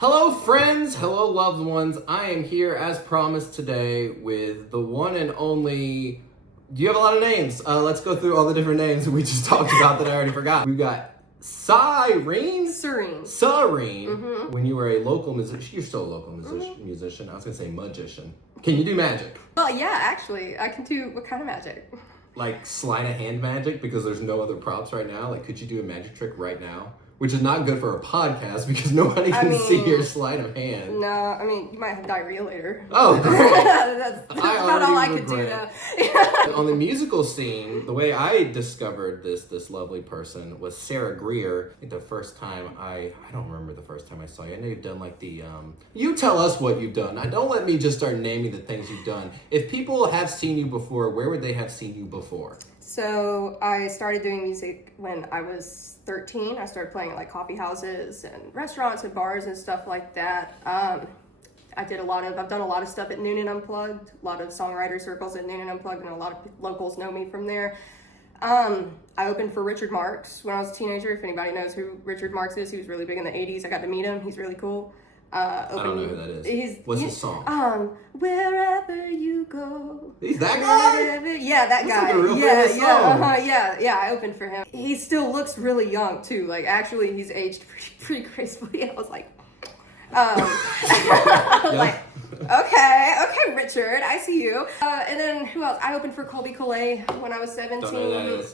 Hello friends, hello loved ones. I am here as promised today with the one and only, do you have a lot of names? Let's go through all the different names we just talked about that I already forgot. We've got Syrene. Mm-hmm. When you were a local musician, you're still a local musician. I was gonna say magician. Can you do magic? Well, yeah, actually, I can do what kind of magic? Like sleight of hand magic, because there's no other props right now. Like, could you do a magic trick right now? Which is not good for a podcast because nobody can see your sleight of hand. No, I mean, you might have diarrhea later. Oh, great. That's about all I could do now. On the musical scene, the way I discovered this lovely person was Sarah Greer. I think the first time I don't remember the first time I saw you. I know you've done like the, you tell us what you've done. Don't let me just start naming the things you've done. If people have seen you before, where would they have seen you before? So I started doing music when I was 13. I started playing at like coffee houses and restaurants and bars and stuff like that. I've done a lot of stuff at Newnan Unplugged, a lot of songwriter circles at Newnan Unplugged, and a lot of locals know me from there. I opened for Richard Marx when I was a teenager. If anybody knows who Richard Marx is, he was really big in the 80s. I got to meet him. He's really cool. I don't know who that is. What's his song? Wherever you go. He's that guy? Yeah, that guy. Like a real famous song. Yeah, I opened for him. He still looks really young too. Like, actually, he's aged pretty gracefully. I was like, like, okay, Richard, I see you. And then who else? I opened for Colby Calais when I was 17. Don't know who that is.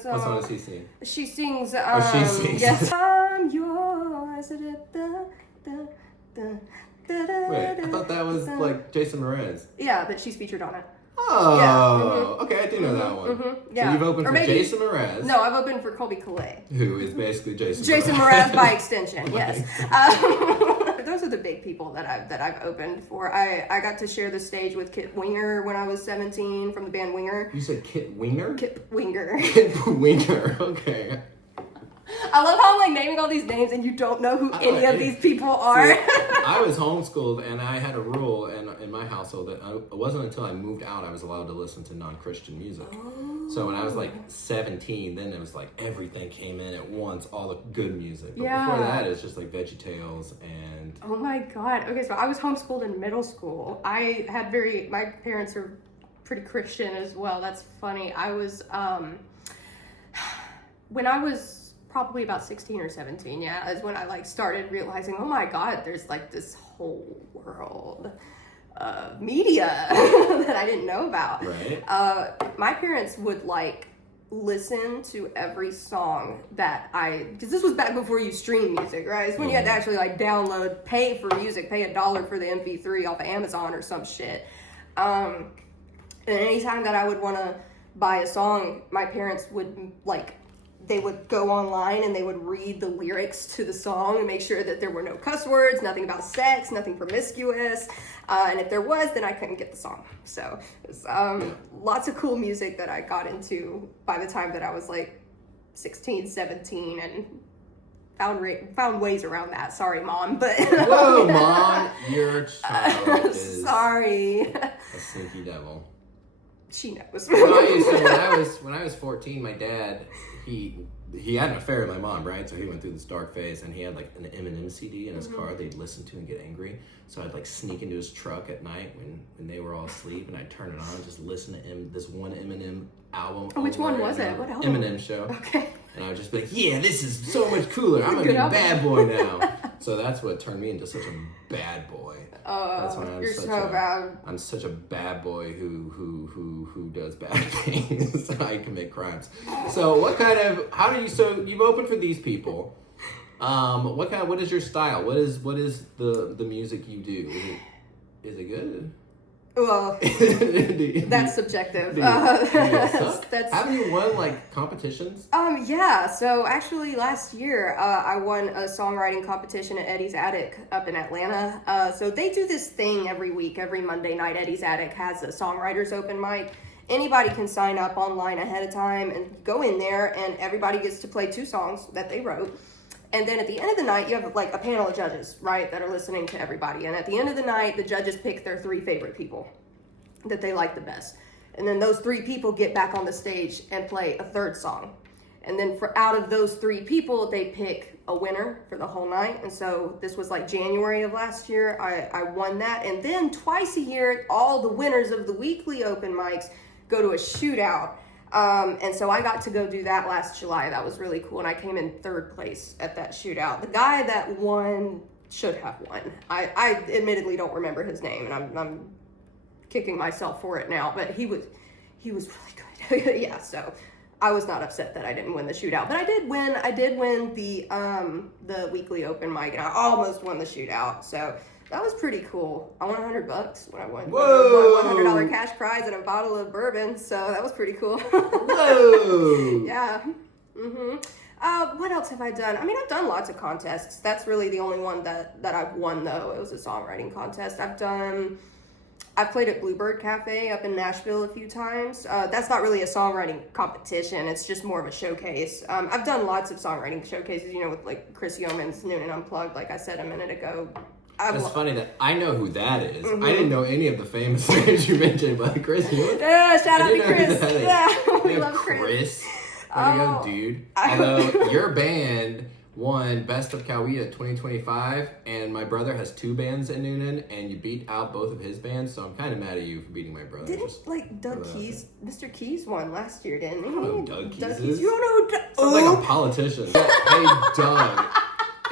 So what song does he sing? She sings. She sings. Yes. I'm yours. Wait, I thought that was like Jason Mraz. Yeah, but she's featured on it. Oh, yeah. Okay, I do know that one. Yeah. So you've opened for Jason Mraz. No, I've opened for Colby Calais. Who is basically Jason Mraz by extension, yes. Those are the big people that I've opened for. I got to share the stage with Kit Winger when I was 17 from the band Winger. You said Kit Winger? Kit Winger. Kit Winger, okay. I love how I'm like naming all these names and you don't know who any of these people are. See, I was homeschooled and I had a rule in my household that it wasn't until I moved out I was allowed to listen to non-Christian music. Oh. So when I was like 17, then it was like everything came in at once, all the good music. But before that, it's just like VeggieTales and... Oh my God. Okay, so I was homeschooled in middle school. My parents are pretty Christian as well. That's funny. I was, when I was probably about 16 or 17, is when I like started realizing, oh my God, there's like this whole world of media that I didn't know about. Right. My parents would like listen to every song that because this was back before you stream music, right? It's when you had to actually like download, pay for music, pay $1 for the MP3 off of Amazon or some shit. And anytime that I would want to buy a song, my parents would like, they would go online and they would read the lyrics to the song and make sure that there were no cuss words, nothing about sex, nothing promiscuous. And if there was, then I couldn't get the song. So it was, lots of cool music that I got into by the time that I was like 16, 17 and found ways around that. Sorry, Mom, but... Whoa, Mom, your child is... Sorry. A sneaky devil. She knows. When I was 14, my dad, he had an affair with my mom, right? So he went through this dark phase, and he had like an Eminem CD in his car that he'd listen to and get angry. So I'd like sneak into his truck at night when they were all asleep, and I'd turn it on and just listen to this one Eminem album. Oh, which one was it? What album? Eminem Show. Okay. And I would just be like, yeah, this is so much cooler. I'm gonna be a bad boy now. So that's what turned me into such a bad boy. That's when bad. I'm such a bad boy who does bad things. I commit crimes. So so you've opened for these people. What is your style? What is the music you do? Is it good? Well, that's subjective. Haven't you won like competitions? Yeah. So actually, last year I won a songwriting competition at Eddie's Attic up in Atlanta. So they do this thing every week, every Monday night. Eddie's Attic has a songwriters open mic. Anybody can sign up online ahead of time and go in there, and everybody gets to play 2 songs that they wrote. And then at the end of the night, you have like a panel of judges, right, that are listening to everybody. And at the end of the night, the judges pick their 3 favorite people that they like the best. And then those 3 people get back on the stage and play a 3rd song. And then out of those 3 people, they pick a winner for the whole night. And so this was like January of last year. I won that. And then twice a year, all the winners of the weekly open mics go to a shootout. And so I got to go do that last July. That was really cool. And I came in 3rd place at that shootout. The guy that won should have won. I admittedly don't remember his name, and I'm kicking myself for it now, but he was really good. Yeah, so I was not upset that I didn't win the shootout, but I did win the weekly open mic, and I almost won the shootout. So that was pretty cool. I won $100 when I won. Whoa! $100 cash prize and a bottle of bourbon. So that was pretty cool. Whoa! Yeah. What else have I done? I mean, I've done lots of contests. That's really the only one that I've won, though. It was a songwriting contest. I've played at Bluebird Cafe up in Nashville a few times. That's not really a songwriting competition. It's just more of a showcase. I've done lots of songwriting showcases, with like Chris Yeoman's Newnan Unplugged, like I said a minute ago. It's funny that I know who that is. I didn't know any of the famous names you mentioned, but Chris, yeah, shout out to Chris. Yeah, we love Chris. Way to go, dude. Although your band won Best of Kauai 2025, and my brother has 2 bands in Newnan, and you beat out both of his bands, so I'm kind of mad at you for beating my brother. Didn't Doug Keys, Mr. Keys won last year, didn't he? I don't know who Doug Keys is. You don't know who Doug... Sounds like a politician. Hey, Doug,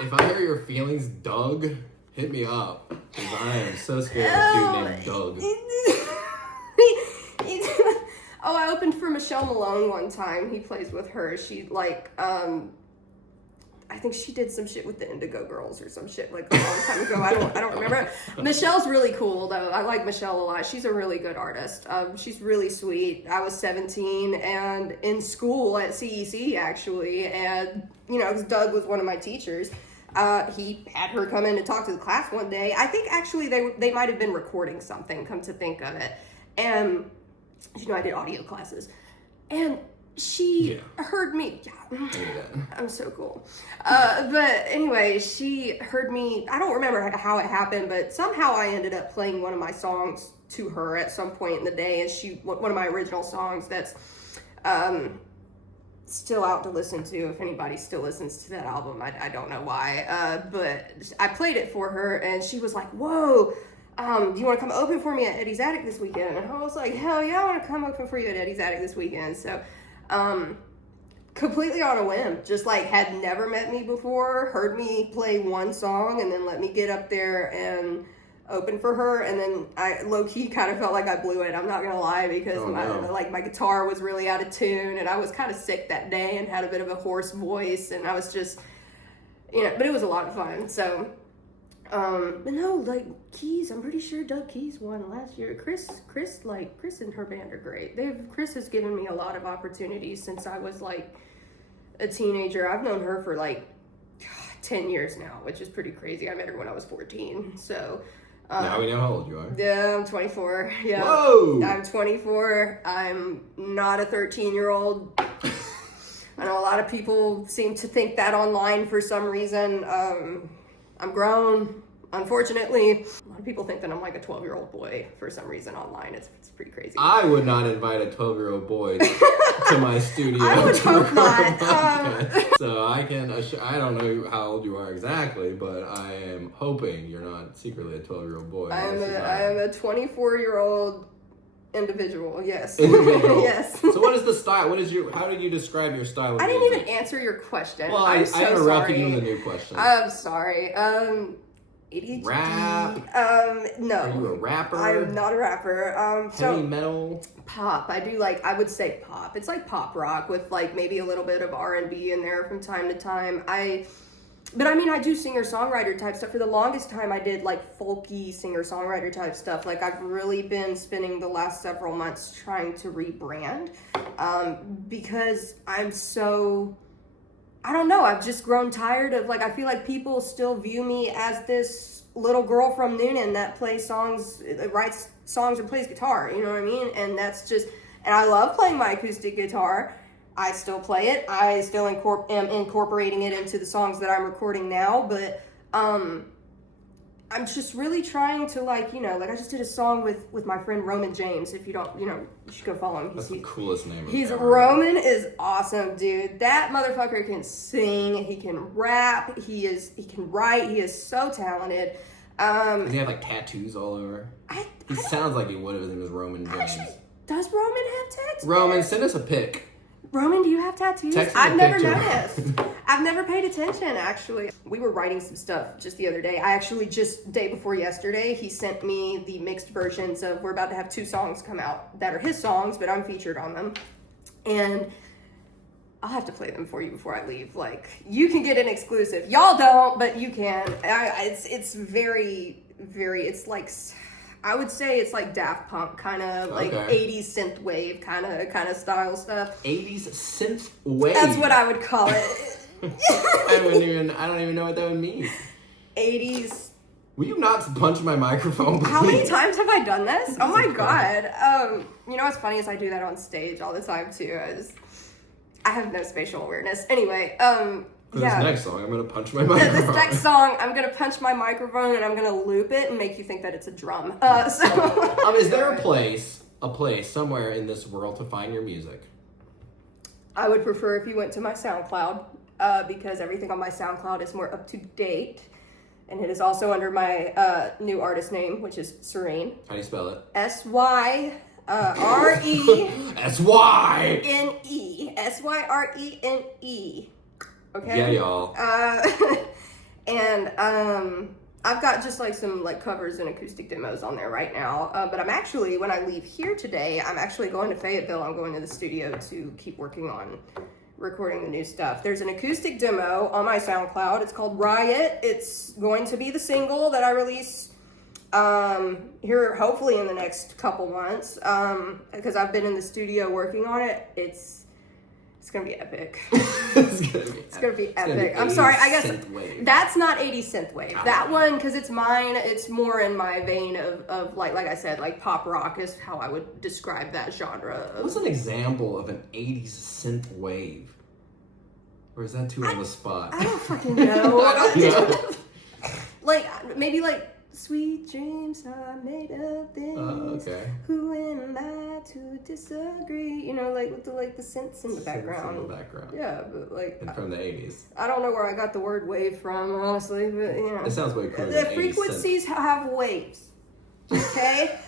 if I hear your feelings, Doug, hit me up, because I am so scared of a dude named Doug. Oh, I opened for Michelle Malone one time. He plays with her. She I think she did some shit with the Indigo Girls or some shit like a long time ago. I don't remember. Michelle's really cool though. I like Michelle a lot. She's a really good artist. She's really sweet. I was 17 and in school at CEC actually, and because Doug was one of my teachers. He had her come in to talk to the class one day. I think actually they might have been recording something, come to think of it. And I did audio classes, and she heard me. Yeah, I'm so cool. But anyway, she heard me. I don't remember how it happened, but somehow I ended up playing one of my songs to her at some point in the day, and one of my original songs that's still out to listen to. If anybody still listens to that album, I don't know why. But I played it for her, and she was like, "Whoa. Do you want to come open for me at Eddie's Attic this weekend?" And I was like, hell yeah, I want to come open for you at Eddie's Attic this weekend. So, completely on a whim, just like had never met me before, heard me play one song, and then let me get up there and open for her. And then I low-key kind of felt like I blew it. I'm not going to lie, because my guitar was really out of tune, and I was kind of sick that day and had a bit of a hoarse voice, and I was just, but it was a lot of fun. So, but no, Keys, I'm pretty sure Doug Keys won last year. Chris and her band are great. Chris has given me a lot of opportunities since I was a teenager. I've known her for 10 years now, which is pretty crazy. I met her when I was 14. So now we know how old you are. Yeah, I'm 24. Yeah. Whoa! I'm 24. I'm not a 13-year-old. I know a lot of people seem to think that online for some reason. I'm grown, unfortunately. A lot of people think that I'm like a 12-year-old boy for some reason online. It's pretty crazy. I would not invite a 12-year-old boy to my studio. I would hope not. So I don't know how old you are exactly, but I am hoping you're not secretly a 12-year-old boy. I am a 24-year-old individual, yes. Individual. Yes. So what is the style? How did you describe your style of I music? didn't even answer your question. Well, I'm so interrupted sorry. you with a new question. I'm sorry. ADHD. Rap? No. Are you a rapper? I'm not a rapper. Heavy metal? Pop. I would say pop. It's like pop rock with maybe a little bit of R&B in there from time to time. But I do singer-songwriter type stuff. For the longest time, I did folky singer-songwriter type stuff. I've really been spending the last several months trying to rebrand, because I'm so, I don't know, I've just grown tired of, I feel like people still view me as this little girl from Newnan that plays songs, writes songs and plays guitar, you know what I mean? And that's just, and I love playing my acoustic guitar. I still play it. I still am incorporating it into the songs that I'm recording now, but I'm just really trying to like I just did a song with my friend Roman James. If you don't, you should go follow him. That's the coolest name. Roman is awesome, dude. That motherfucker can sing. He can rap. He can write. He is so talented. Does he have like tattoos all over? He sounds like he would if his name was Roman James. Actually, does Roman have tattoos? Roman, send us a pic. Roman, do you have tattoos? I've never noticed. I've never paid attention, actually. We were writing some stuff just the other day. I actually just, day before yesterday, he sent me the mixed versions of, we're about to have 2 songs come out that are his songs, but I'm featured on them. And I'll have to play them for you before I leave. Like, you can get an exclusive. Y'all don't, but you can. It's very, very, it's like, I would say it's like Daft Punk kind of like 80s synth wave kind of style stuff. 80s synth wave. That's what I would call it. I don't even know what that would mean. 80s. Will you not punch my microphone, please? How many times have I done this? Oh my god. What's funny is I do that on stage all the time too. I have no spatial awareness. Anyway, For this next song, I'm gonna punch my microphone. This next song, I'm gonna punch my microphone and I'm gonna loop it and make you think that it's a drum. Is there a place somewhere in this world to find your music? I would prefer if you went to my SoundCloud, because everything on my SoundCloud is more up to date, and it is also under my new artist name, which is Sýrene. How do you spell it? Syre. Syrene. Okay. Yeah, y'all. And I've got just like some like covers and acoustic demos on there right now. But I'm actually, when I leave here today, I'm actually going to Fayetteville. I'm going to the studio to keep working on recording the new stuff. There's an acoustic demo on my SoundCloud. It's called Riot. It's going to be the single that I release here hopefully in the next couple months. Because I've been in the studio working on it. It's gonna be epic. It's gonna be epic. I'm sorry, I guess that's not 80s synthwave. That one, because it's mine, it's more in my vein of like I said, like pop rock is how I would describe that genre. What's an example of an 80s synth wave? Or is that too on the spot? I don't fucking know. I don't know. Like maybe like sweet dreams are made of things. Okay. Who am I to disagree? Like with the synths in the background. In the background. Yeah, but like. And from the 80s. I don't know where I got the word wave from, honestly, but It sounds way cooler. The frequencies have waves. Okay.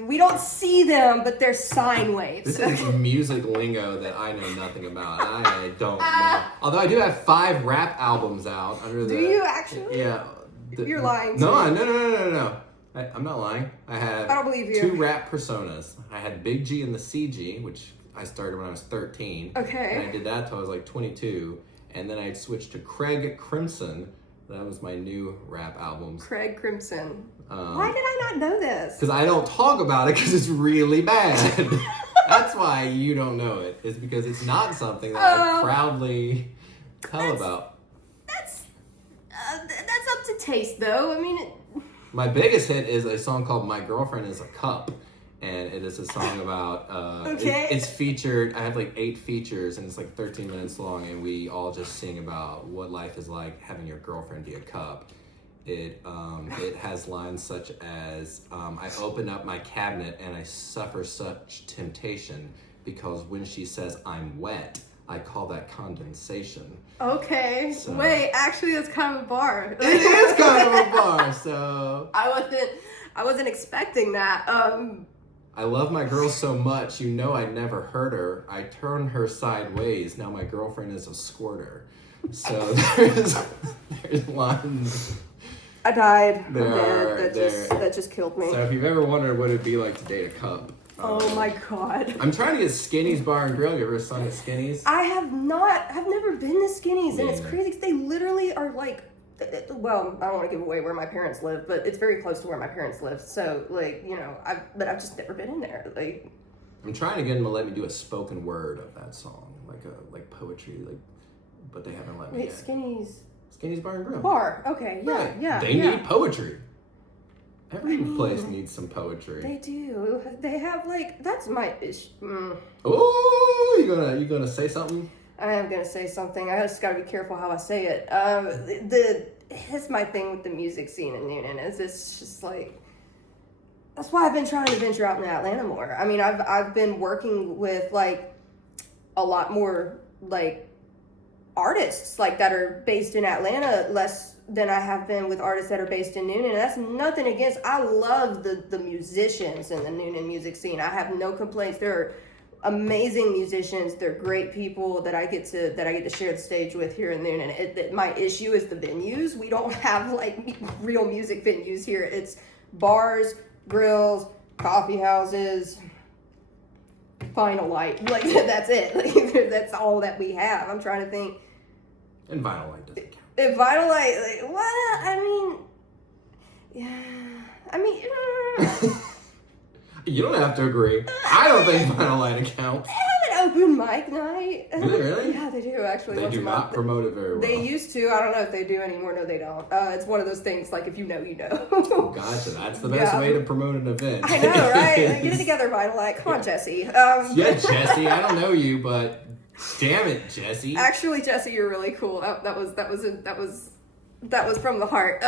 We don't see them, but they're sine waves. This is music lingo that I know nothing about. I don't know. Although I do have 5 rap albums out under the. Do you actually? Yeah. You're lying. No. I'm not lying. I don't believe you. 2 rap personas. I had Big G and the CG, which I started when I was 13. Okay. And I did that till I was like 22. And then I switched to Craig Crimson. That was my new rap album. Craig Crimson. Why did I not know this? Because I don't talk about it because it's really bad. That's why you don't know it. It's because it's not something that I proudly tell about. That's up to taste, though. I mean, my biggest hit is a song called "My Girlfriend Is a Cup," and it is a song about. It's featured. I have like 8 features, and it's like 13 minutes long, and we all just sing about what life is like having your girlfriend be a cup. It has lines such as, I open up my cabinet and I suffer such temptation because when she says I'm wet, I call that condensation. Okay. So, wait, actually that's kind of a bar. It is kind of a bar, so. I wasn't expecting that. I love my girl so much, I never hurt her. I turn her sideways, now my girlfriend is a squirter. So there's lines. I died. I'm dead. That just killed me. So if you've ever wondered what it'd be like to date a cup. Oh my god. I'm trying to get Skinny's Bar and Grill. You ever sung at Skinny's? I've never been to Skinny's, and it's crazy because they literally are like, well, I don't want to give away where my parents live, but it's very close to where my parents live. So like, I've just never been in there. Like, I'm trying to get them to let me do a spoken word of that song, like poetry, but they haven't let me yet. Skinny's Bar and Grill. Bar, okay, yeah, right. Yeah. They need poetry. Every place needs some poetry. They do. They have that's my issue. Oh, you gonna say something? I am gonna say something. I just gotta be careful how I say it. it's my thing with the music scene in Newnan. Is it's just like, that's why I've been trying to venture out in Atlanta more. I mean, I've been working with like a lot more like artists like that are based in Atlanta less than I have been with artists that are based in Newnan. And that's nothing against. I love the musicians in the Newnan music scene. I have no complaints. There are amazing musicians. They're great people that I get to share the stage with here in Newnan. My issue is the venues. We don't have like real music venues here. It's bars, grills, coffee houses, Vinyl Light. Like, that's it. Like, that's all that we have. I'm trying to think. And Vinyl Light doesn't count. If Vinyl Light, like, what? I mean, yeah. I mean, you don't have to agree. I don't think Vinyl Light counts. they have an open mic night. Do they really? Yeah, they do, actually. They do not promote it very well. They used to. I don't know if they do anymore. No, they don't. It's one of those things, like, if you know, you know. Gotcha. That's the best way to promote an event. I know, right? Like, get it together, Vinyl Light. Come on, Jesse. Yeah, Jesse. I don't know you, but damn it, Jesse. Actually, Jesse, you're really cool. That was from the heart.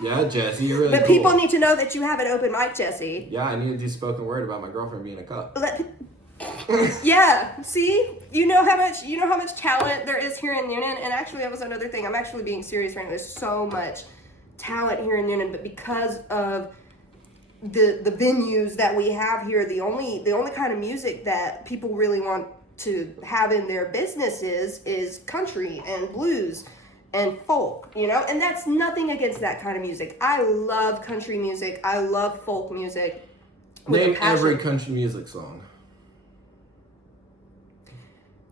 Yeah, Jesse, you're really but cool. people need to know that you have an open mic, Jesse. Yeah, I need to do spoken word about my girlfriend being a cup. Yeah, see, you know how much talent there is here in Newnan. And actually, that was another thing. I'm actually being serious right now. There's so much talent here in Newnan, but because of the venues that we have here, the only kind of music that people really want to have in their businesses is country and blues and folk, you know. And that's nothing against that kind of music. I love country music. I love folk music. Name every country music song.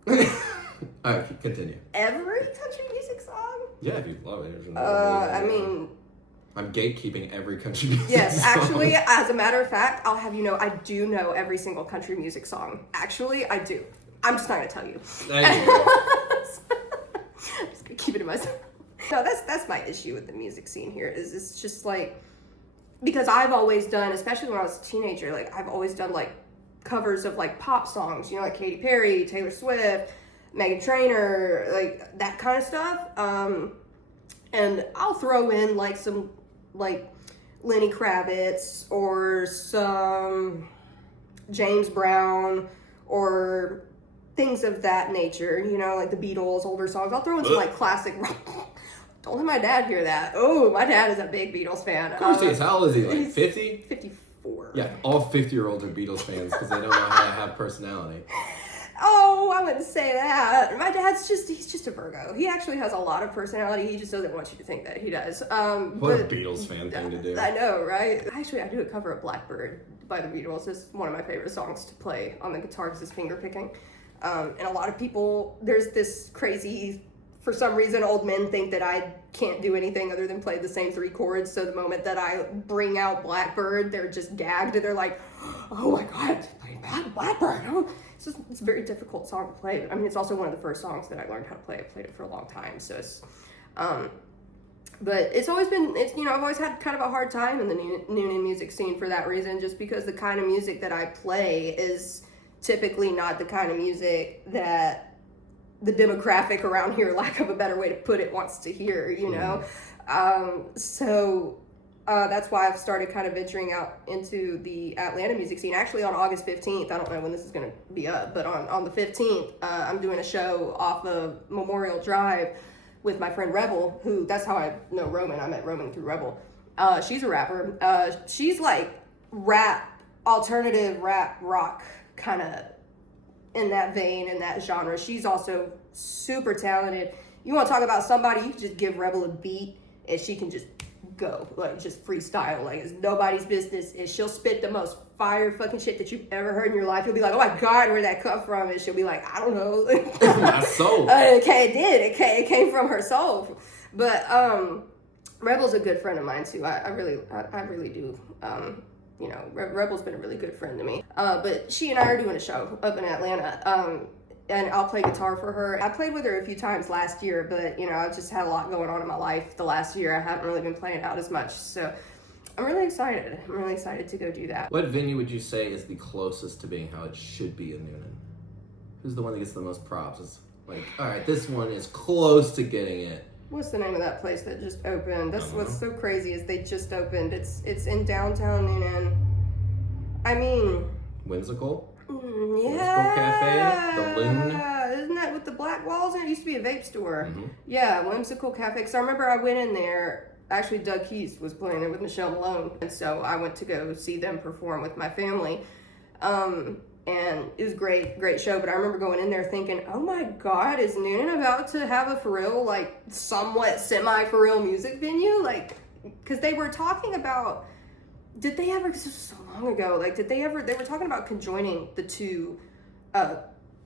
Alright, continue. Every country music song? Yeah, if you love it. I mean, I'm gatekeeping every country music yes, song. actually, as a matter of fact, I'll have you know, I do know every single country music song. Actually, I do. I'm just not gonna tell you. There you go. I'm just gonna keep it to myself. No, that's my issue with the music scene here. Is it's just like, because I've always done, especially when I was a teenager, like I've always done like covers of like pop songs, you know, like Katy Perry, Taylor Swift, Meghan Trainor, like that kind of stuff. And I'll throw in like some like Lenny Kravitz or some James Brown or things of that nature, you know, like the Beatles, older songs. I'll throw in some like classic rock. Don't let my dad hear that. Oh, my dad is a big Beatles fan. Of course he is. How old is he? Like 50? 54. Yeah, all 50-year-olds are Beatles fans because they don't know how to have personality. Oh, I wouldn't say that. My dad's he's just a Virgo. He actually has a lot of personality. He just doesn't want you to think that he does. What a Beatles fan thing to do. I know, right? Actually, I do a cover of Blackbird by the Beatles. It's one of my favorite songs to play on the guitar because it's finger picking. And a lot of people, there's this crazy, for some reason, old men think that I can't do anything other than play the same 3 chords. So the moment that I bring out Blackbird, they're just gagged. They're like, oh my God, playing Blackbird. Oh. It's a very difficult song to play. But I mean, it's also one of the first songs that I learned how to play. I played it for a long time. So it's, but it's always been, you know, I've always had kind of a hard time in the Newnan music scene for that reason, just because the kind of music that I play is typically not the kind of music that the demographic around here, lack of a better way to put it, wants to hear, you know? That's why I've started kind of venturing out into the Atlanta music scene. Actually, on August 15th, I don't know when this is going to be up, but on the 15th, I'm doing a show off of Memorial Drive with my friend Rebel, who, that's how I know Roman. I met Roman through Rebel. She's a rapper. She's like rap, alternative rap, rock, kind of in that vein, in that genre. She's also super talented. You want to talk about somebody, you can just give Rebel a beat and she can just go, like, just freestyle, like it's nobody's business, and she'll spit the most fire fucking shit that you've ever heard in your life. You'll be like, oh my God, where'd that come from? And she'll be like, I don't know. My soul. It came from her soul. But Rebel's a good friend of mine too. I really do. You know, Rebel's been a really good friend to me. But she and I are doing a show up in Atlanta. And I'll play guitar for her. I played with her a few times last year, but, you know, I've just had a lot going on in my life the last year. I haven't really been playing out as much, so I'm really excited. I'm really excited to go do that. What venue would you say is the closest to being how it should be in Newnan? Who's the one that gets the most props? It's like, all right, this one is close to getting it. What's the name of that place that just opened? That's what's so crazy is they just opened. It's in downtown Newnan. I mean, Whimsical? yeah. Whimsical Cafe? The Loon? Isn't that with the black walls? And it used to be a vape store. Mm-hmm. Yeah, Whimsical Cafe. Because I remember I went in there. Actually, Doug Keys was playing there with Michelle Malone. And so I went to go see them perform with my family. And it was great show. But I remember going in there thinking, oh my God, is Newnan about to have a for real, like, somewhat semi-for real music venue? Like, because they were talking about, did they ever, this was so long ago, like, they were talking about conjoining the two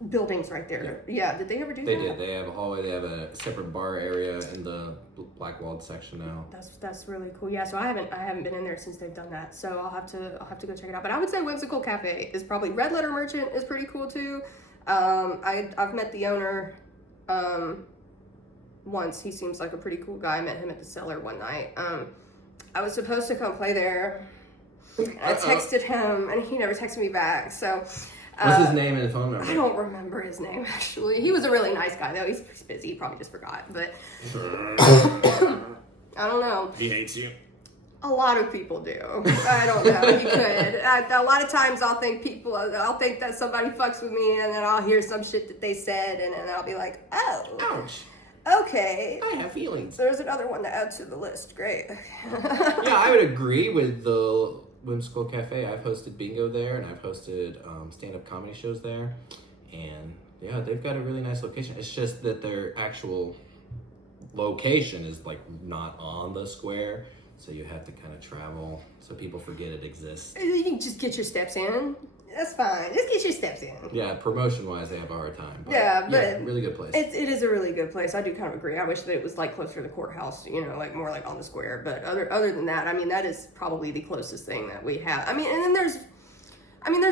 buildings right there. Yeah, did they ever do that? They did. They have a hallway. They have a separate bar area in the black walled section now. That's really cool. Yeah, so I haven't been in there since they've done that. So I'll have to go check it out. But I would say Whimsical Cafe is probably Red Letter Merchant is pretty cool too. I've met the owner once. He seems like a pretty cool guy. I met him at the Cellar one night. I was supposed to come play there. I texted him and he never texted me back. So what's his name and phone number? I don't remember his name, actually. He was a really nice guy, though. He's busy. He probably just forgot. But I don't know. He hates you. A lot of people do. I don't know. He could. A lot of times I'll think that somebody fucks with me, and then I'll hear some shit that they said, and then I'll be like, oh. Ouch. Okay. I have feelings. There's another one to add to the list. Great. Yeah, I would agree with the Whimsical Cafe. I've hosted bingo there, and I've hosted stand-up comedy shows there, and yeah, they've got a really nice location. It's just that their actual location is like not on the square, so you have to kind of travel, so people forget it exists. You can just get your steps in. That's fine. Just get your steps in. Yeah, promotion-wise, they have a hard time. But yeah, really good place. It is a really good place. I do kind of agree. I wish that it was like closer to the courthouse, like more like on the square. But other than that, I mean, that is probably the closest thing that we have. I mean, and then there's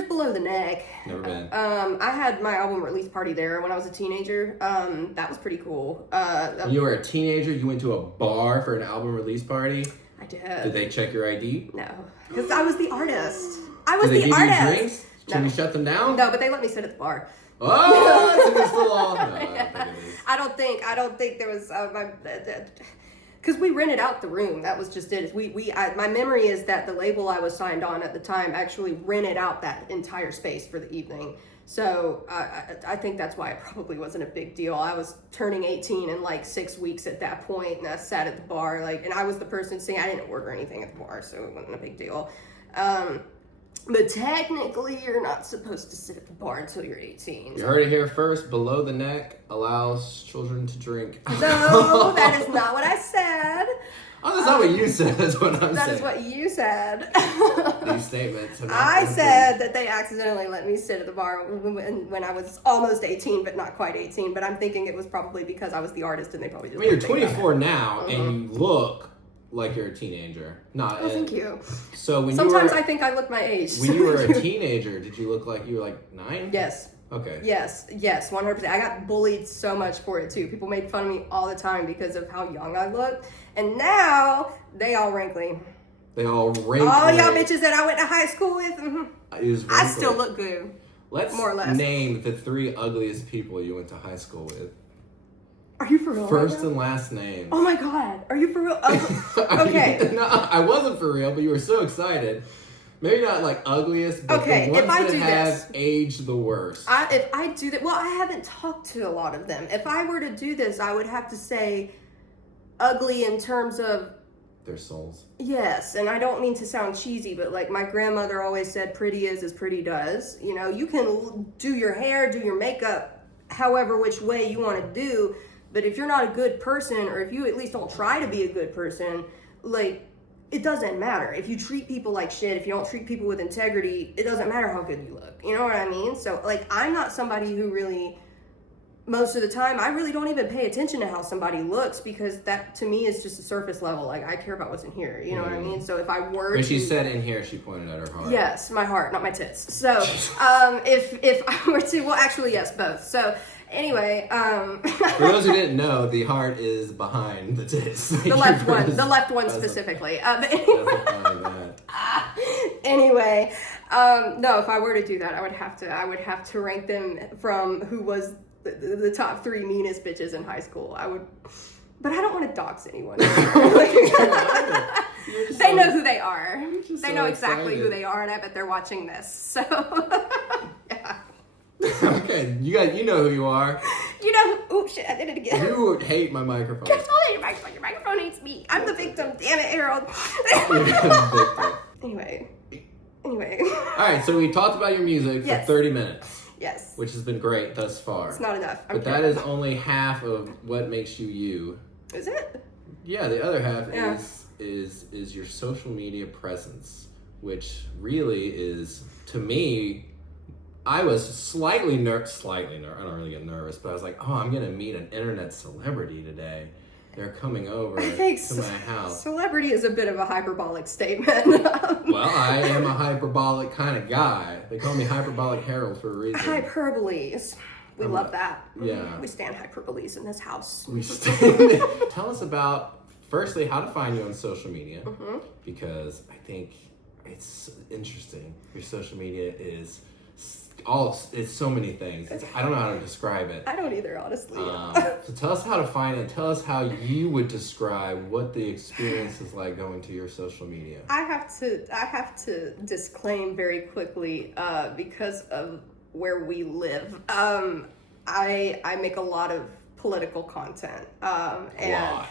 Below the Neck. Never been. I had my album release party there when I was a teenager. That was pretty cool. When you were a teenager, you went to a bar for an album release party? I did. Did they check your ID? No, because I was the artist. Did they give you drinks? Should we shut them down? No, but they let me sit at the bar. Oh, that's against the law. No, I don't think there was because we rented out the room. That was just it. My memory is that the label I was signed on at the time actually rented out that entire space for the evening. So I think that's why it probably wasn't a big deal. I was turning 18 in like 6 weeks at that point, and I sat at the bar and I was the person saying I didn't order anything at the bar, so it wasn't a big deal. But technically, you're not supposed to sit at the bar until you're 18. You heard it here first. Below the Neck allows children to drink. No, that is not what I said. Oh, that's not what you said. That's what I'm saying. That is what you said. These statements. I said that they accidentally let me sit at the bar when I was almost 18, but not quite 18. But I'm thinking it was probably because I was the artist, and they probably just. I mean, you're 24 now, and you look like you're a teenager. Thank you. So sometimes I think I look my age. When you were a teenager, did you look like you were like 9? Yes. Okay. Yes, 100%. I got bullied so much for it too. People made fun of me all the time because of how young I looked, and now they all rankly. All y'all bitches that I went to high school with. I still look good. Let's more or less name the 3 ugliest people you went to high school with. Are you for real? First and last name. Oh my God. Are you for real? Okay. No, I wasn't for real, but you were so excited. Maybe not like ugliest, but the ones that have aged the worst. If I do that, well, I haven't talked to a lot of them. If I were to do this, I would have to say ugly in terms of their souls. Yes, and I don't mean to sound cheesy, but like my grandmother always said, pretty is as pretty does. You can do your hair, do your makeup, however which way you want to do. But if you're not a good person, or if you at least don't try to be a good person, like, it doesn't matter. If you treat people like shit, if you don't treat people with integrity, it doesn't matter how good you look. You know what I mean? So, like, I'm not somebody who really, most of the time, I really don't even pay attention to how somebody looks, because that, to me, is just a surface level. Like, I care about what's in here. You know what I mean? So if I were But she said in here, she pointed at her heart. Yes, my heart, not my tits. So, if I were to, well, actually, yes, both. So, anyway, for those who didn't know, the heart is behind the tits. The left one specifically. But anyway, no, if I were to do that, I would have to rank them from who was the top 3 meanest bitches in high school. But I don't want to dox anyone. They know who they are. They know exactly excited. who they are, and I bet they're watching this. So, yeah. Okay, you know who you are. You know, oh shit, I did it again. You hate my microphone. Your microphone hates me. I'm the victim. Damn it, Harold. You're the victim. Anyway. Alright, so we talked about your music Yes. for 30 minutes. Yes. Which has been great thus far. It's not enough. But that is only half of what makes you you. Is it? Yeah, the other half Yeah. is your social media presence, which really is, to me, I was slightly nervous. I don't really get nervous, but I was like, oh, I'm gonna meet an internet celebrity today. They're coming over I think to my house. celebrity is a bit of a hyperbolic statement. Well, I am a hyperbolic kind of guy. They call me Hyperbolic Harold for a reason. Hyperboles. We love that. Yeah. We stand hyperboles in this house. Tell us about, firstly, how to find you on social media, because I think it's interesting. Your social media is it's so many things. I don't know how to describe it. I don't either, honestly. So tell us how to find it. Tell us how you would describe what the experience is like going to your social media. I have to disclaim very quickly, because of where we live. I make a lot of political content. And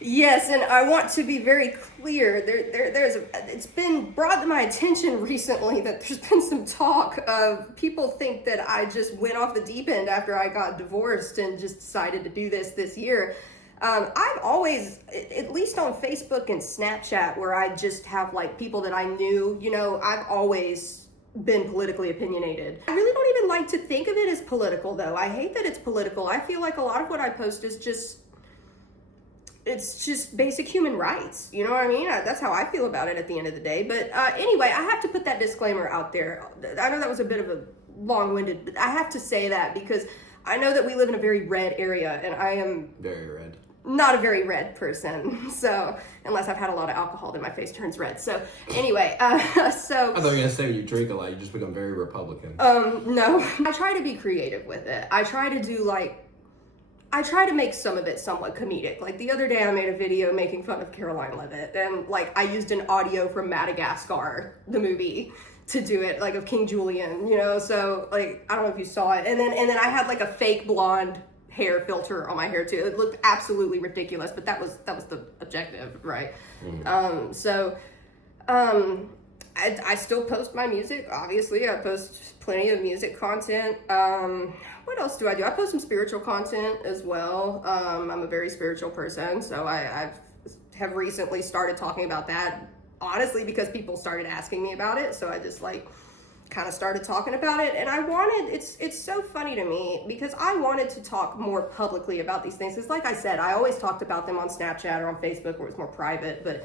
yes, and I want to be very clear. It's been brought to my attention recently that there's been some talk of people think that I just went off the deep end after I got divorced and just decided to do this year. I've always, at least on Facebook and Snapchat, where I just have like people that I knew, I've always been politically opinionated. I really don't even like to think of it as political, though. I hate that it's political. I feel like a lot of what I post is it's just basic human rights. You know what I mean? That's how I feel about it at the end of the day. But anyway, I have to put that disclaimer out there. I know that was a bit of a long-winded, but I have to say that because I know that we live in a very red area, and I am very red. Not a very red person, so unless I've had a lot of alcohol, then my face turns red. So anyway, I thought you were gonna say you drink a lot, you just become very Republican. No, I try to be creative with it. I try to make some of it somewhat comedic. Like the other day, I made a video making fun of Caroline Levitt, and like I used an audio from Madagascar, the movie, to do it, like of King Julian, So like I don't know if you saw it, and then I had like a fake blonde hair filter on my hair too. It looked absolutely ridiculous, but that was the objective, right? I still post my music. Obviously, I post plenty of music content. What else do? I post some spiritual content as well. I'm a very spiritual person, so I have recently started talking about that. Honestly, because people started asking me about it, so I just kind of started talking about it, and it's so funny to me because I wanted to talk more publicly about these things, because like I said, I always talked about them on Snapchat or on Facebook where it's more private, but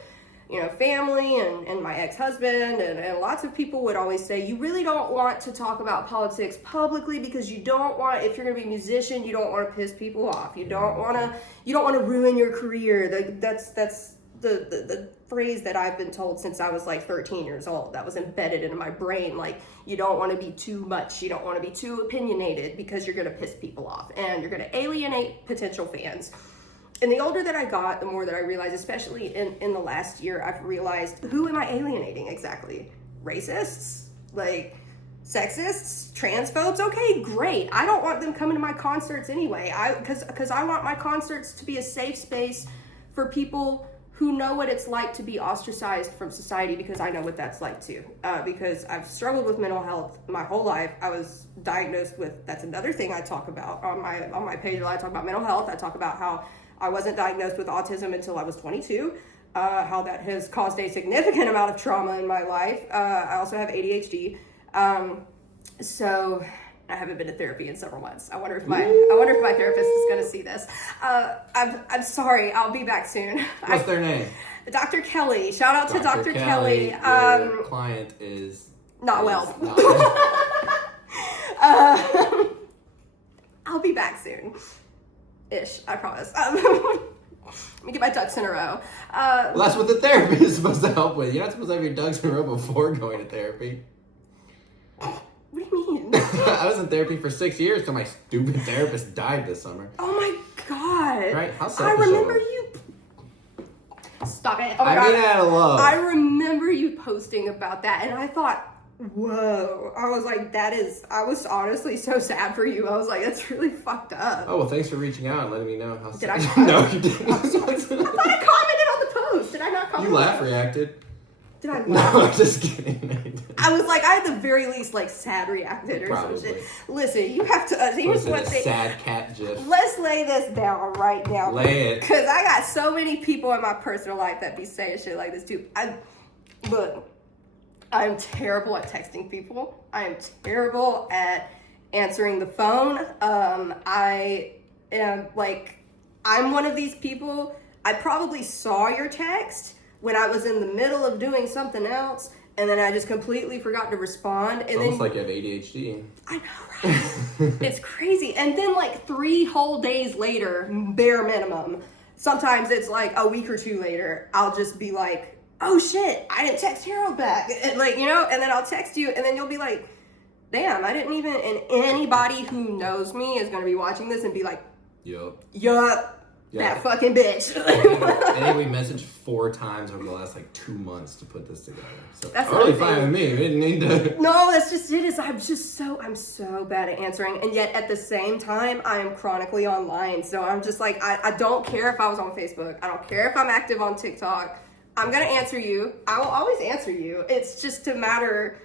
family and my ex-husband and lots of people would always say, you really don't want to talk about politics publicly because you don't want, if you're gonna be a musician, you don't want to piss people off, you don't want to ruin your career. That's the phrase that I've been told since I was like 13 years old. That was embedded into my brain. Like, you don't want to be too much. You don't want to be too opinionated because you're going to piss people off and you're going to alienate potential fans. And the older that I got, the more that I realized, especially in the last year, I've realized, who am I alienating exactly? Racists? Like, sexists? Transphobes? Okay, great. I don't want them coming to my concerts anyway. Because I want my concerts to be a safe space for people who know what it's like to be ostracized from society, because I know what that's like too. Because I've struggled with mental health my whole life. I was diagnosed with, that's another thing I talk about on my page. I talk about mental health. I talk about how I wasn't diagnosed with autism until I was 22, how that has caused a significant amount of trauma in my life. I also have ADHD. So I haven't been to therapy in several months. I wonder if my therapist is going to see this. I'm sorry. I'll be back soon. What's their name? Dr. Kelly. Shout out to Dr. Kelly. Your client is not well. I'll be back soon. Ish, I promise. Let me get my ducks in a row. Well, that's what the therapist is supposed to help with. You're not supposed to have your ducks in a row before going to therapy. What do you mean? I was in therapy for 6 years until my stupid therapist died this summer. Oh my God. Right? How I selfish remember of him. you. Stop it. Oh my I God. mean, out of love. I remember you posting about that, and I thought, whoa. I was like, I was honestly so sad for you. I was like, that's really fucked up. Oh, well, thanks for reaching out and letting me know how Did I? No, you didn't. I thought I commented on the post. Did I not comment? You laugh reacted. Did I laugh? No, I'm just kidding. I was like, I at the very least, like, sad reacted or Probably. some shit. Listen, you have to, here's Posted one a thing. sad cat gif. Let's lay this down right now. Lay it. Because I got so many people in my personal life that be saying shit like this, too. Look, I'm terrible at texting people. I am terrible at answering the phone. I am, like, I'm one of these people. I probably saw your text when I was in the middle of doing something else, and then I just completely forgot to respond. And It's then almost like you have ADHD. I know, right? It's crazy. And then like 3 whole days later, bare minimum, sometimes it's like a week or 2 later, I'll just be like, oh shit, I didn't text Harold back. And like, you know, and then I'll text you, and then you'll be like, damn, I didn't even, and anybody who knows me is going to be watching this and be like, Yup. that fucking bitch. I think we messaged 4 times over the last like 2 months to put this together. So That's totally another fine with me. We didn't need to. No, that's just it. I'm so bad at answering, and yet at the same time, I am chronically online. So I'm just like, I don't care if I was on Facebook. I don't care if I'm active on TikTok. I'm gonna answer you. I will always answer you. It's just a matter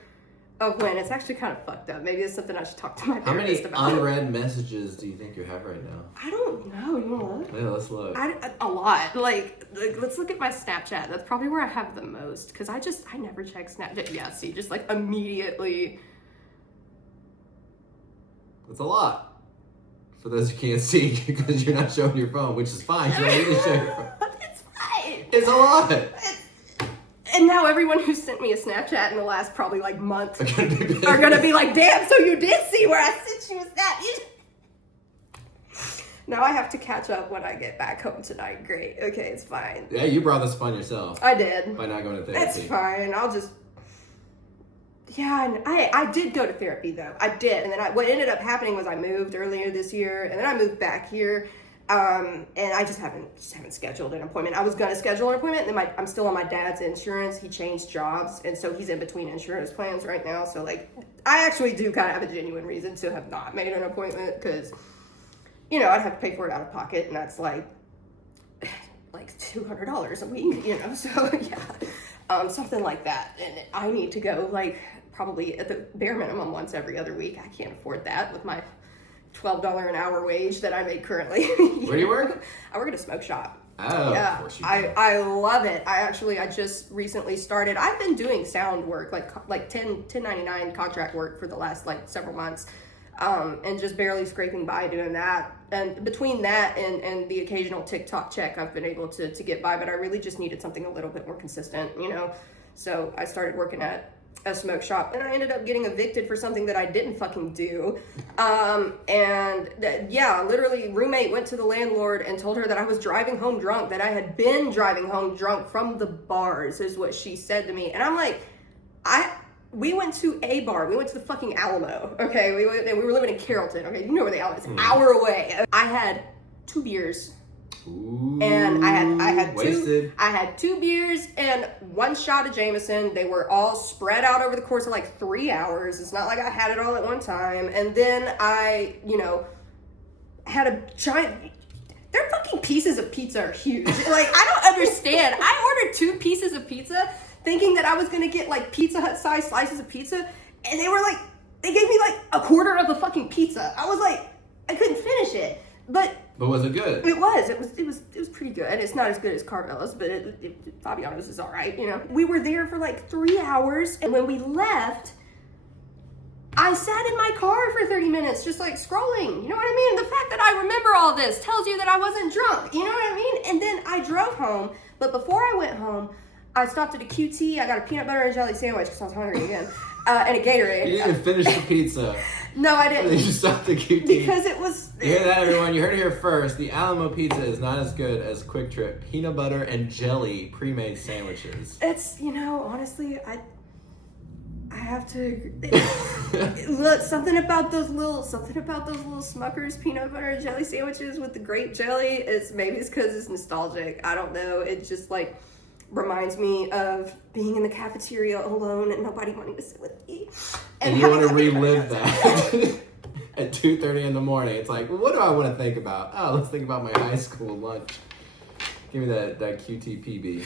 of when. It's actually kind of fucked up. Maybe it's something I should talk to my therapist about. How many unread messages do you think you have right now? I don't know. You wanna look? Yeah, let's look. A lot. Like, let's look at my Snapchat. That's probably where I have the most, because I never check Snapchat. Yeah, see, just like immediately. It's a lot. For those who can't see, because you're not showing your phone, which is fine. You don't need to show your phone. It's fine. It's a lot. And now everyone who sent me a Snapchat in the last probably like month are are gonna be like, damn, so you did see where I sent you a snap. Now I have to catch up when I get back home tonight. Great. Okay, it's fine. Yeah, you brought this upon yourself. I did. By not going to therapy. It's fine. I'll just... Yeah, I did go to therapy, though. I did. And then what ended up happening was I moved earlier this year, and then I moved back here. And I just haven't scheduled an appointment. I was gonna schedule an appointment, and then I'm still on my dad's insurance. He changed jobs, and so he's in between insurance plans right now. So like, I actually do kind of have a genuine reason to have not made an appointment, because, you know, I'd have to pay for it out of pocket, and that's like $200 a week, you know. So yeah, something like that. And I need to go like probably at the bare minimum once every other week. I can't afford that with my $12 an hour wage that I make currently. Where do you work? I work at a smoke shop. Oh, yeah, of course you do. I love it. I just recently started. I've been doing sound work, like 1099 contract work for the last like several months, and just barely scraping by doing that. And between that and the occasional TikTok check, I've been able to get by. But I really just needed something a little bit more consistent, you know. So I started working at a smoke shop, and I ended up getting evicted for something that I didn't fucking do. Literally roommate went to the landlord and told her that I was driving home drunk, that I had been driving home drunk from the bars, is what she said to me. And I'm like, we went to a bar. We went to the fucking Alamo, okay? We were living in Carrollton, okay? You know where the Alamo is, an hour away. I had 2 beers. Ooh, And I had wasted. I had 2 beers and 1 shot of Jameson. They were all spread out over the course of like 3 hours. It's not like I had it all at one time. And then I, you know, had a giant... Their fucking pieces of pizza are huge. Like, I don't understand. I ordered 2 pieces of pizza thinking that I was gonna get like Pizza Hut size slices of pizza, and they gave me like a quarter of the fucking pizza. I was like, I couldn't finish it. But was it good? It was pretty good. It's not as good as Carvella's, but Fabiano's is all right, you know. We were there for like 3 hours, and when we left, I sat in my car for 30 minutes just like scrolling, you know what I mean? The fact that I remember all this tells you that I wasn't drunk, you know what I mean? And then I drove home, but before I went home, I stopped at a QT. I got a peanut butter and jelly sandwich because I was hungry again, and a Gatorade. You didn't finish the pizza. No, I didn't. You stopped the QT. Because it was... You hear that, everyone? You heard it here first. The Alamo pizza is not as good as Quick Trip peanut butter and jelly pre-made sandwiches. It's, you know, honestly, I have to look, something about those little Smuckers peanut butter and jelly sandwiches with the grape jelly is, maybe it's because it's nostalgic. I don't know. It just like reminds me of being in the cafeteria alone and nobody wanting to sit with me. And you want to relive that at 2:30 in the morning. It's like, well, what do I want to think about? Oh, let's think about my high school lunch. Give me that QTPB.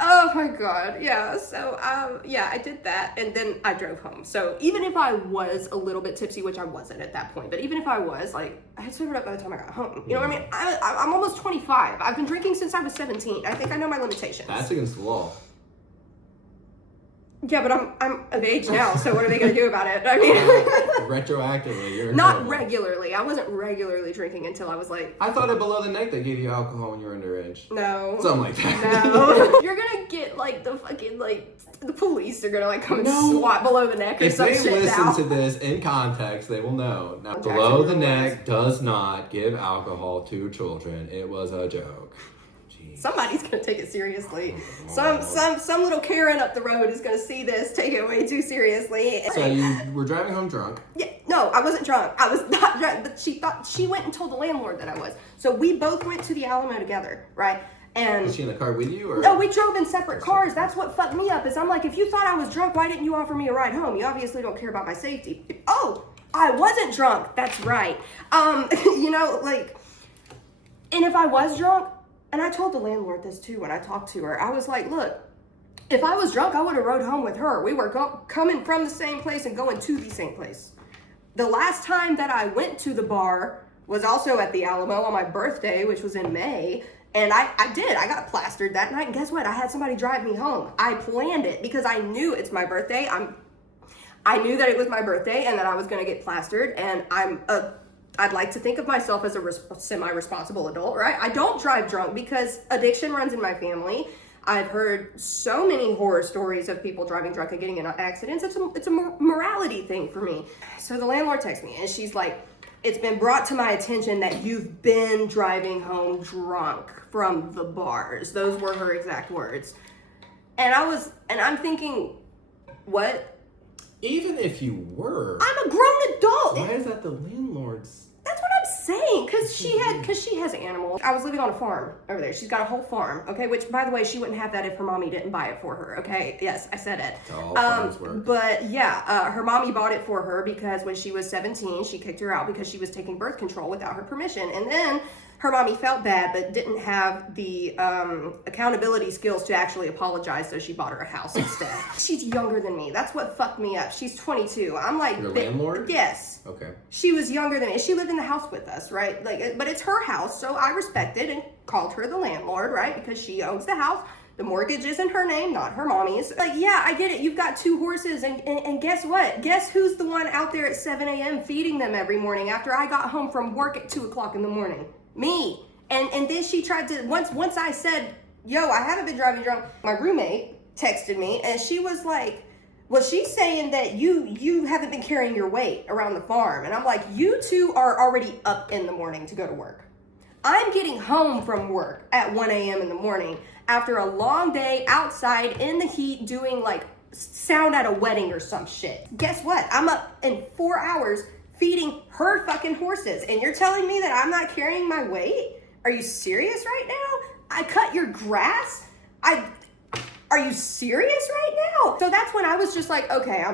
Oh my god, yeah. So, yeah, I did that, and then I drove home. So even if I was a little bit tipsy, which I wasn't at that point, but even if I was, like, I had sobered up by the time I got home. You know what I mean? I'm almost 25. I've been drinking since I was 17. I think I know my limitations. That's against the law. Yeah, but I'm of age now, so what are they going to do about it? I mean... Retroactively, you're in Not trouble. Regularly. I wasn't regularly drinking until I was like... I thought it below the neck they gave you alcohol when you were underage. No. Something like that. No. You're going to get, like, the fucking, like... The police are going to, like, come and swat below the neck or some shit now. If they listen to this in context, they will know. Now, below the neck does not give alcohol to children. It was a joke. Somebody's gonna take it seriously. Some little Karen up the road is gonna see this, take it way too seriously. So you were driving home drunk? Yeah, no, I wasn't drunk. I was not drunk, but she went and told the landlord that I was. So we both went to the Alamo together, right? And was she in the car with you, or? No, we drove in separate cars. That's what fucked me up. Is I'm like, if you thought I was drunk, why didn't you offer me a ride home? You obviously don't care about my safety. Oh, I wasn't drunk. That's right. You know, like, and if I was drunk. And I told the landlord this too when I talked to her. I was like, look, if I was drunk, I would have rode home with her. We were coming from the same place and going to the same place. The last time that I went to the bar was also at the Alamo on my birthday, which was in May. And I got plastered that night. And guess what? I had somebody drive me home. I planned it because I knew it's my birthday. I knew that it was my birthday and that I was going to get plastered. And I'd like to think of myself as a semi-responsible adult, right? I don't drive drunk because addiction runs in my family. I've heard so many horror stories of people driving drunk and getting in accidents. It's a morality thing for me. So the landlord texts me and she's like, it's been brought to my attention that you've been driving home drunk from the bars. Those were her exact words. And I'm thinking, what? Even if you were. I'm a grown adult. Why is that the landlord's? That's what I'm saying, because she has animals. I was living on a farm over there. She's got a whole farm, okay? Which, by the way, she wouldn't have that if her mommy didn't buy it for her, okay? Yes, I said it. That's all farms work. But yeah, her mommy bought it for her because when she was 17, she kicked her out because she was taking birth control without her permission. And then her mommy felt bad but didn't have the accountability skills to actually apologize, so she bought her a house instead. She's younger than me. That's what fucked me up. She's 22. I'm like... Your landlord? Yes. Okay. She was younger than me. She lived in the house with us, right? Like, but it's her house, so I respected and called her the landlord, right? Because she owns the house. The mortgage is in her name, not her mommy's. Like, yeah, I get it. You've got 2 horses, and guess what? Guess who's the one out there at 7 a.m. feeding them every morning after I got home from work at 2 o'clock in the morning? Me. And then she tried to, once I said, yo, I haven't been driving drunk, my roommate texted me, and she was like, well, she's saying that you haven't been carrying your weight around the farm. And I'm like, you two are already up in the morning to go to work. I'm getting home from work at 1 a.m. in the morning after a long day outside in the heat doing like sound at a wedding or some shit. Guess what? I'm up in 4 hours feeding her fucking horses. And you're telling me that I'm not carrying my weight? Are you serious right now? I cut your grass? Are you serious right now? So that's when I was just like, okay,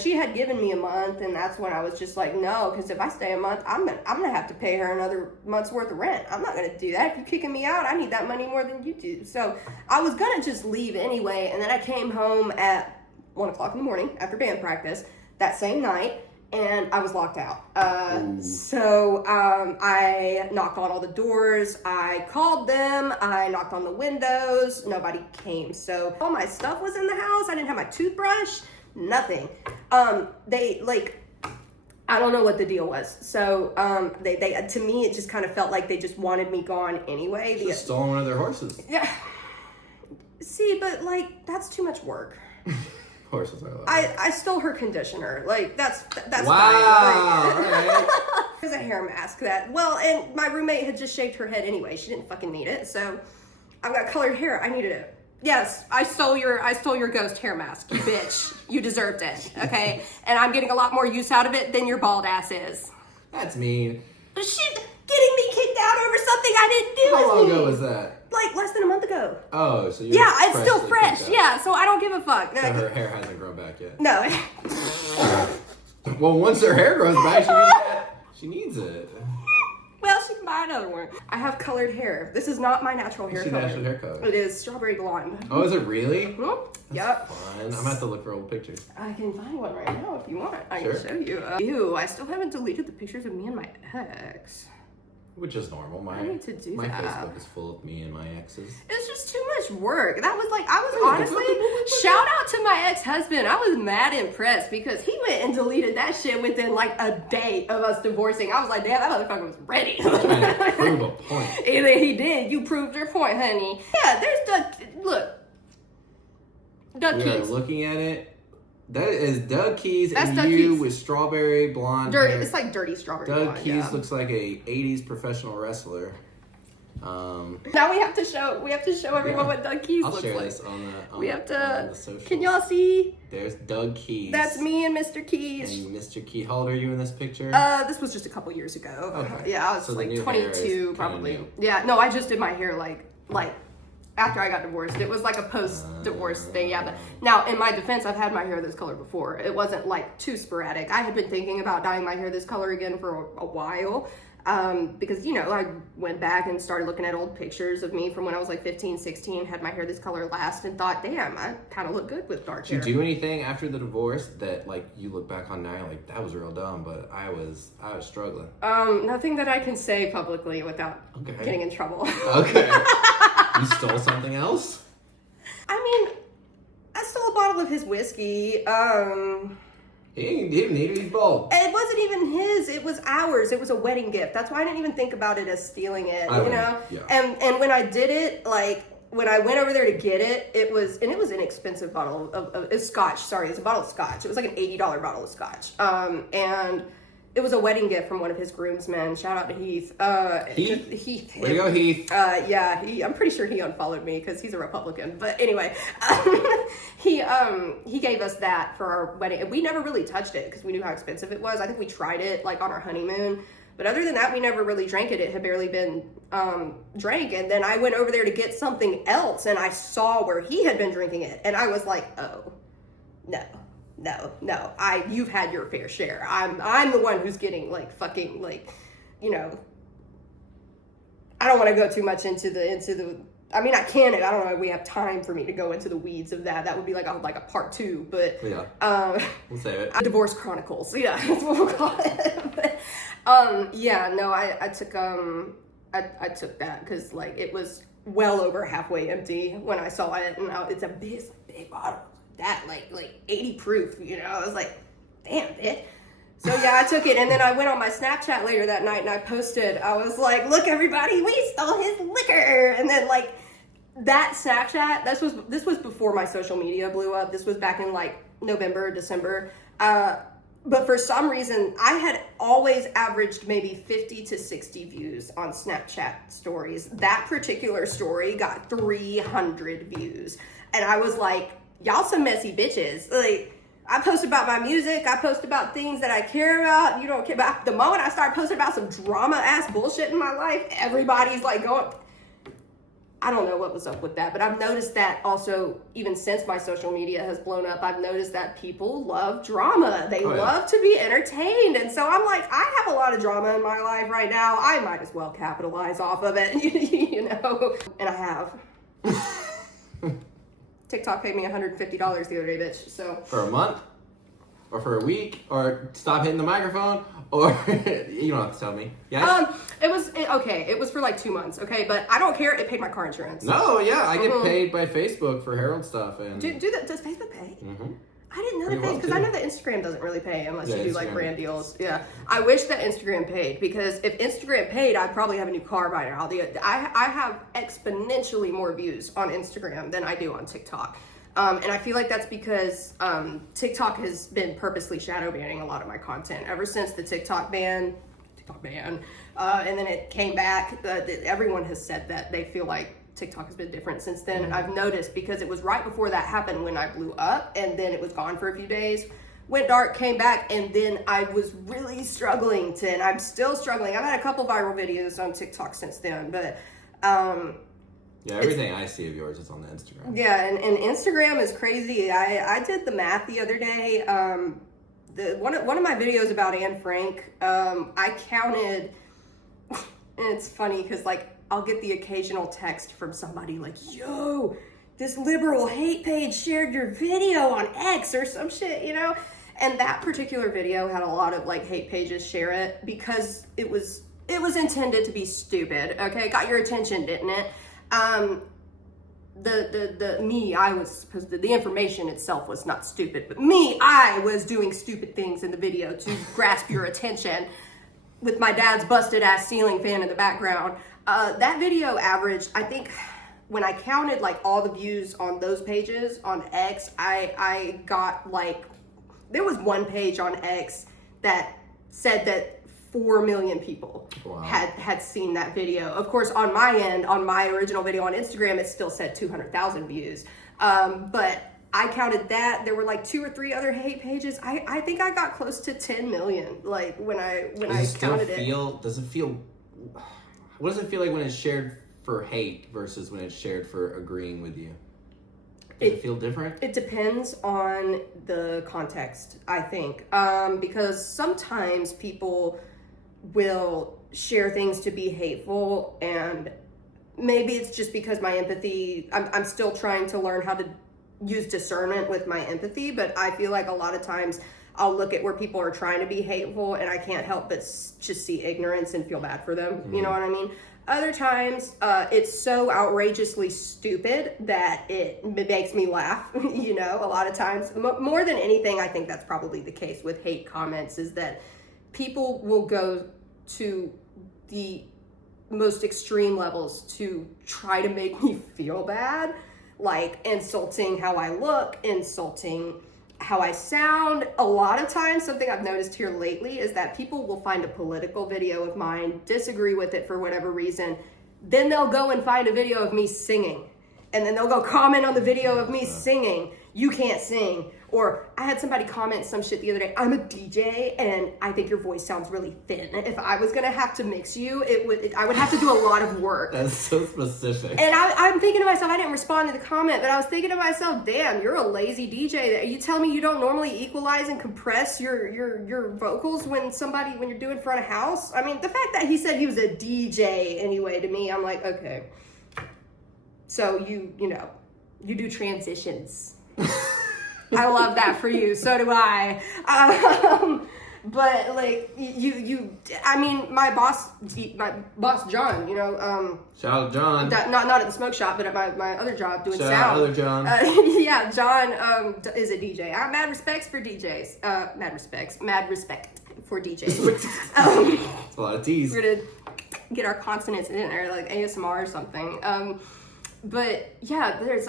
she had given me a month, and that's when I was just like, no, because if I stay a month, I'm gonna have to pay her another month's worth of rent. I'm not gonna do that. If you're kicking me out, I need that money more than you do. So I was gonna just leave anyway, and then I came home at 1 o'clock in the morning after band practice that same night, and I was locked out. So I knocked on all the doors, I called them, I knocked on the windows, nobody came. So all my stuff was in the house, I didn't have my toothbrush, nothing. They, like, I don't know what the deal was. So they to me, it just kind of felt like they just wanted me gone anyway. Just stolen one of their horses. Yeah. See, but, like, that's too much work. Horses are I stole her conditioner. Like, that's wow. fine. Like, Right. There's a hair mask and my roommate had just shaved her head anyway. She didn't fucking need it. So I've got colored hair. I needed it. Yes, I stole your ghost hair mask, you bitch. You deserved it, okay? And I'm getting a lot more use out of it than your bald ass is. That's mean. Shit, getting me kicked out over something I didn't do. How long ago was that? Like less than a month ago. Oh, so yeah, it's still fresh. Yeah, so I don't give a fuck. So her hair hasn't grown back yet. No. Well, once her hair grows back, she needs it. Well, she can buy another one. I have colored hair. This is not my natural hair color. Natural hair color. It is strawberry blonde. Oh, is it really? Mm-hmm. Yep. Fun. I'm gonna have to look for old pictures. I can find one right now if you want. I Sure. can show you. Ew, I still haven't deleted the pictures of me and my ex. Which is normal. I need to do my that. Facebook is full of me and my exes. It's just too much work. That was like, I was honestly, shout out to my ex-husband. I was mad impressed because he went and deleted that shit within like a day of us divorcing. I was like, damn, that motherfucker was ready. Trying to prove a point. And then he did. You proved your point, honey. Yeah, there's look. Doug We Keys. are looking at it. That is Doug Keys That's and Doug you Keys. with strawberry blonde Dirty. hair. It's like dirty strawberry Doug blonde, Keys yeah. looks like a 80s professional wrestler. Now we have to show everyone what Doug Keys I'll looks share like. this on the We have to. the socials. Can y'all see? There's Doug Keys. That's me and Mr. Keys. And Mr. Keys. How old are you in this picture? This was just a couple years ago. Okay. Yeah, I was So the like new hair is 22 kinda probably. new. Yeah, no, I just did my hair like after I got divorced. It was like a post-divorce thing, yeah. But now, in my defense, I've had my hair this color before. It wasn't like too sporadic. I had been thinking about dyeing my hair this color again for a while. Because, you know, I went back and started looking at old pictures of me from when I was like 15, 16, had my hair this color last, and thought, damn, I kind of look good with dark hair. Did you do anything after the divorce that, like, you look back on now, you're like, that was real dumb, but I was struggling? Nothing that I can say publicly without getting in trouble. Okay. You stole something else? I mean, I stole a bottle of his whiskey. He didn't need to be bold. It wasn't even his. It was ours. It was a wedding gift. That's why I didn't even think about it as stealing it, you know? Yeah. And when I did it, like, when I went over there to get it, it was an inexpensive bottle of scotch. Sorry, it's a bottle of scotch. It was like an $80 bottle of scotch. And it was a wedding gift from one of his groomsmen. Shout out to Heath. Heath? Way to go, Heath. Yeah, I'm pretty sure he unfollowed me because he's a Republican. But anyway, he gave us that for our wedding. And we never really touched it because we knew how expensive it was. I think we tried it like on our honeymoon. But other than that, we never really drank it. It had barely been drank. And then I went over there to get something else, and I saw where he had been drinking it. And I was like, oh, no. You've had your fair share. I'm the one who's getting like fucking like, you know. I don't want to go too much into the. I mean, I can. I don't know if we have time for me to go into the weeds of that. That would be like a part 2. But yeah, we'll save it. Divorce Chronicles. Yeah, that's what we'll call it. Yeah, no, I took I took that because like it was well over halfway empty when I saw it, and it's a big bottle. That like 80 proof, you know. I was like, damn bitch. So yeah, I took it, and then I went on my Snapchat later that night and I posted, I was like, look everybody, we stole his liquor. And then like that Snapchat, this was before my social media blew up. This was back in like November, December. But for some reason, I had always averaged maybe 50 to 60 views on Snapchat stories. That particular story got 300 views. And I was like, y'all some messy bitches. Like, I post about my music. I post about things that I care about. You don't care about. The moment I start posting about some drama-ass bullshit in my life, everybody's like going... I don't know what was up with that, but I've noticed that also, even since my social media has blown up, I've noticed that people love drama. They love to be entertained. And so I'm like, I have a lot of drama in my life right now. I might as well capitalize off of it, you know? And I have. TikTok paid me $150 the other day, bitch. So for a month, or for a week, or stop hitting the microphone, or you don't have to tell me. Yes. It was for like 2 months. Okay, but I don't care. It paid my car insurance. No, yeah, I get paid by Facebook for Herald stuff, and do that. Does Facebook pay? Mm-hmm. I didn't know that paid because I know that Instagram doesn't really pay unless you do like Instagram. brand deals. Yeah, I wish that Instagram paid because if Instagram paid, I'd probably have a new car by now. I have exponentially more views on Instagram than I do on TikTok. And I feel like that's because TikTok has been purposely shadow banning a lot of my content ever since the TikTok ban, and then it came back. Everyone has said that they feel like TikTok has been different since then, and I've noticed because it was right before that happened when I blew up, and then it was gone for a few days. Went dark, came back, and then I was really struggling and I'm still struggling. I've had a couple viral videos on TikTok since then, but yeah, everything I see of yours is on the Instagram. Yeah, and Instagram is crazy. I did the math the other day. One of my videos about Anne Frank, I counted, and it's funny because like I'll get the occasional text from somebody like, yo, this liberal hate page shared your video on X or some shit, you know? And that particular video had a lot of like hate pages share it because it was intended to be stupid. Okay, it got your attention, didn't it? The information itself was not stupid, but I was doing stupid things in the video to grasp your attention with my dad's busted ass ceiling fan in the background. That video averaged, I think, when I counted like all the views on those pages on X, I got like, there was one page on X that said that 4 million people had seen that video. Of course, on my end, on my original video on Instagram, it still said 200,000 views. But I counted that. There were like 2 or 3 other hate pages. I think I got close to 10 million. Like when I counted it. What does it feel like when it's shared for hate versus when it's shared for agreeing with you? Does it feel different? It depends on the context, I think. Because sometimes people will share things to be hateful, and maybe it's just because my empathy, I'm still trying to learn how to use discernment with my empathy, but I feel like a lot of times I'll look at where people are trying to be hateful and I can't help but just see ignorance and feel bad for them. Mm-hmm. You know what I mean? Other times, it's so outrageously stupid that it makes me laugh, you know, a lot of times. More than anything, I think that's probably the case with hate comments, is that people will go to the most extreme levels to try to make me feel bad, like insulting how I look, insulting how I sound. A lot of times, something I've noticed here lately is that people will find a political video of mine, disagree with it for whatever reason, then they'll go and find a video of me singing, and then they'll go comment on the video of me singing, "You can't sing." Or I had somebody comment some shit the other day, "I'm a DJ and I think your voice sounds really thin. If I was gonna have to mix you, I would have to do a lot of work." That's so specific. And I'm thinking to myself, I didn't respond to the comment, but I was thinking to myself, damn, you're a lazy DJ. You tell me you don't normally equalize and compress your vocals when you're doing front of house? I mean, the fact that he said he was a DJ anyway, to me, I'm like, okay. So you do transitions. I love that for you. So do I. But like I mean, my boss John, you know, shout out John. Not at the smoke shop, but at my other job doing shout sound. Out other John. Yeah, John is a DJ. I have mad respect for DJs. Mad respect for DJs. It's a lot of T's. We're gonna get our consonants in there, like ASMR or something. But yeah, there's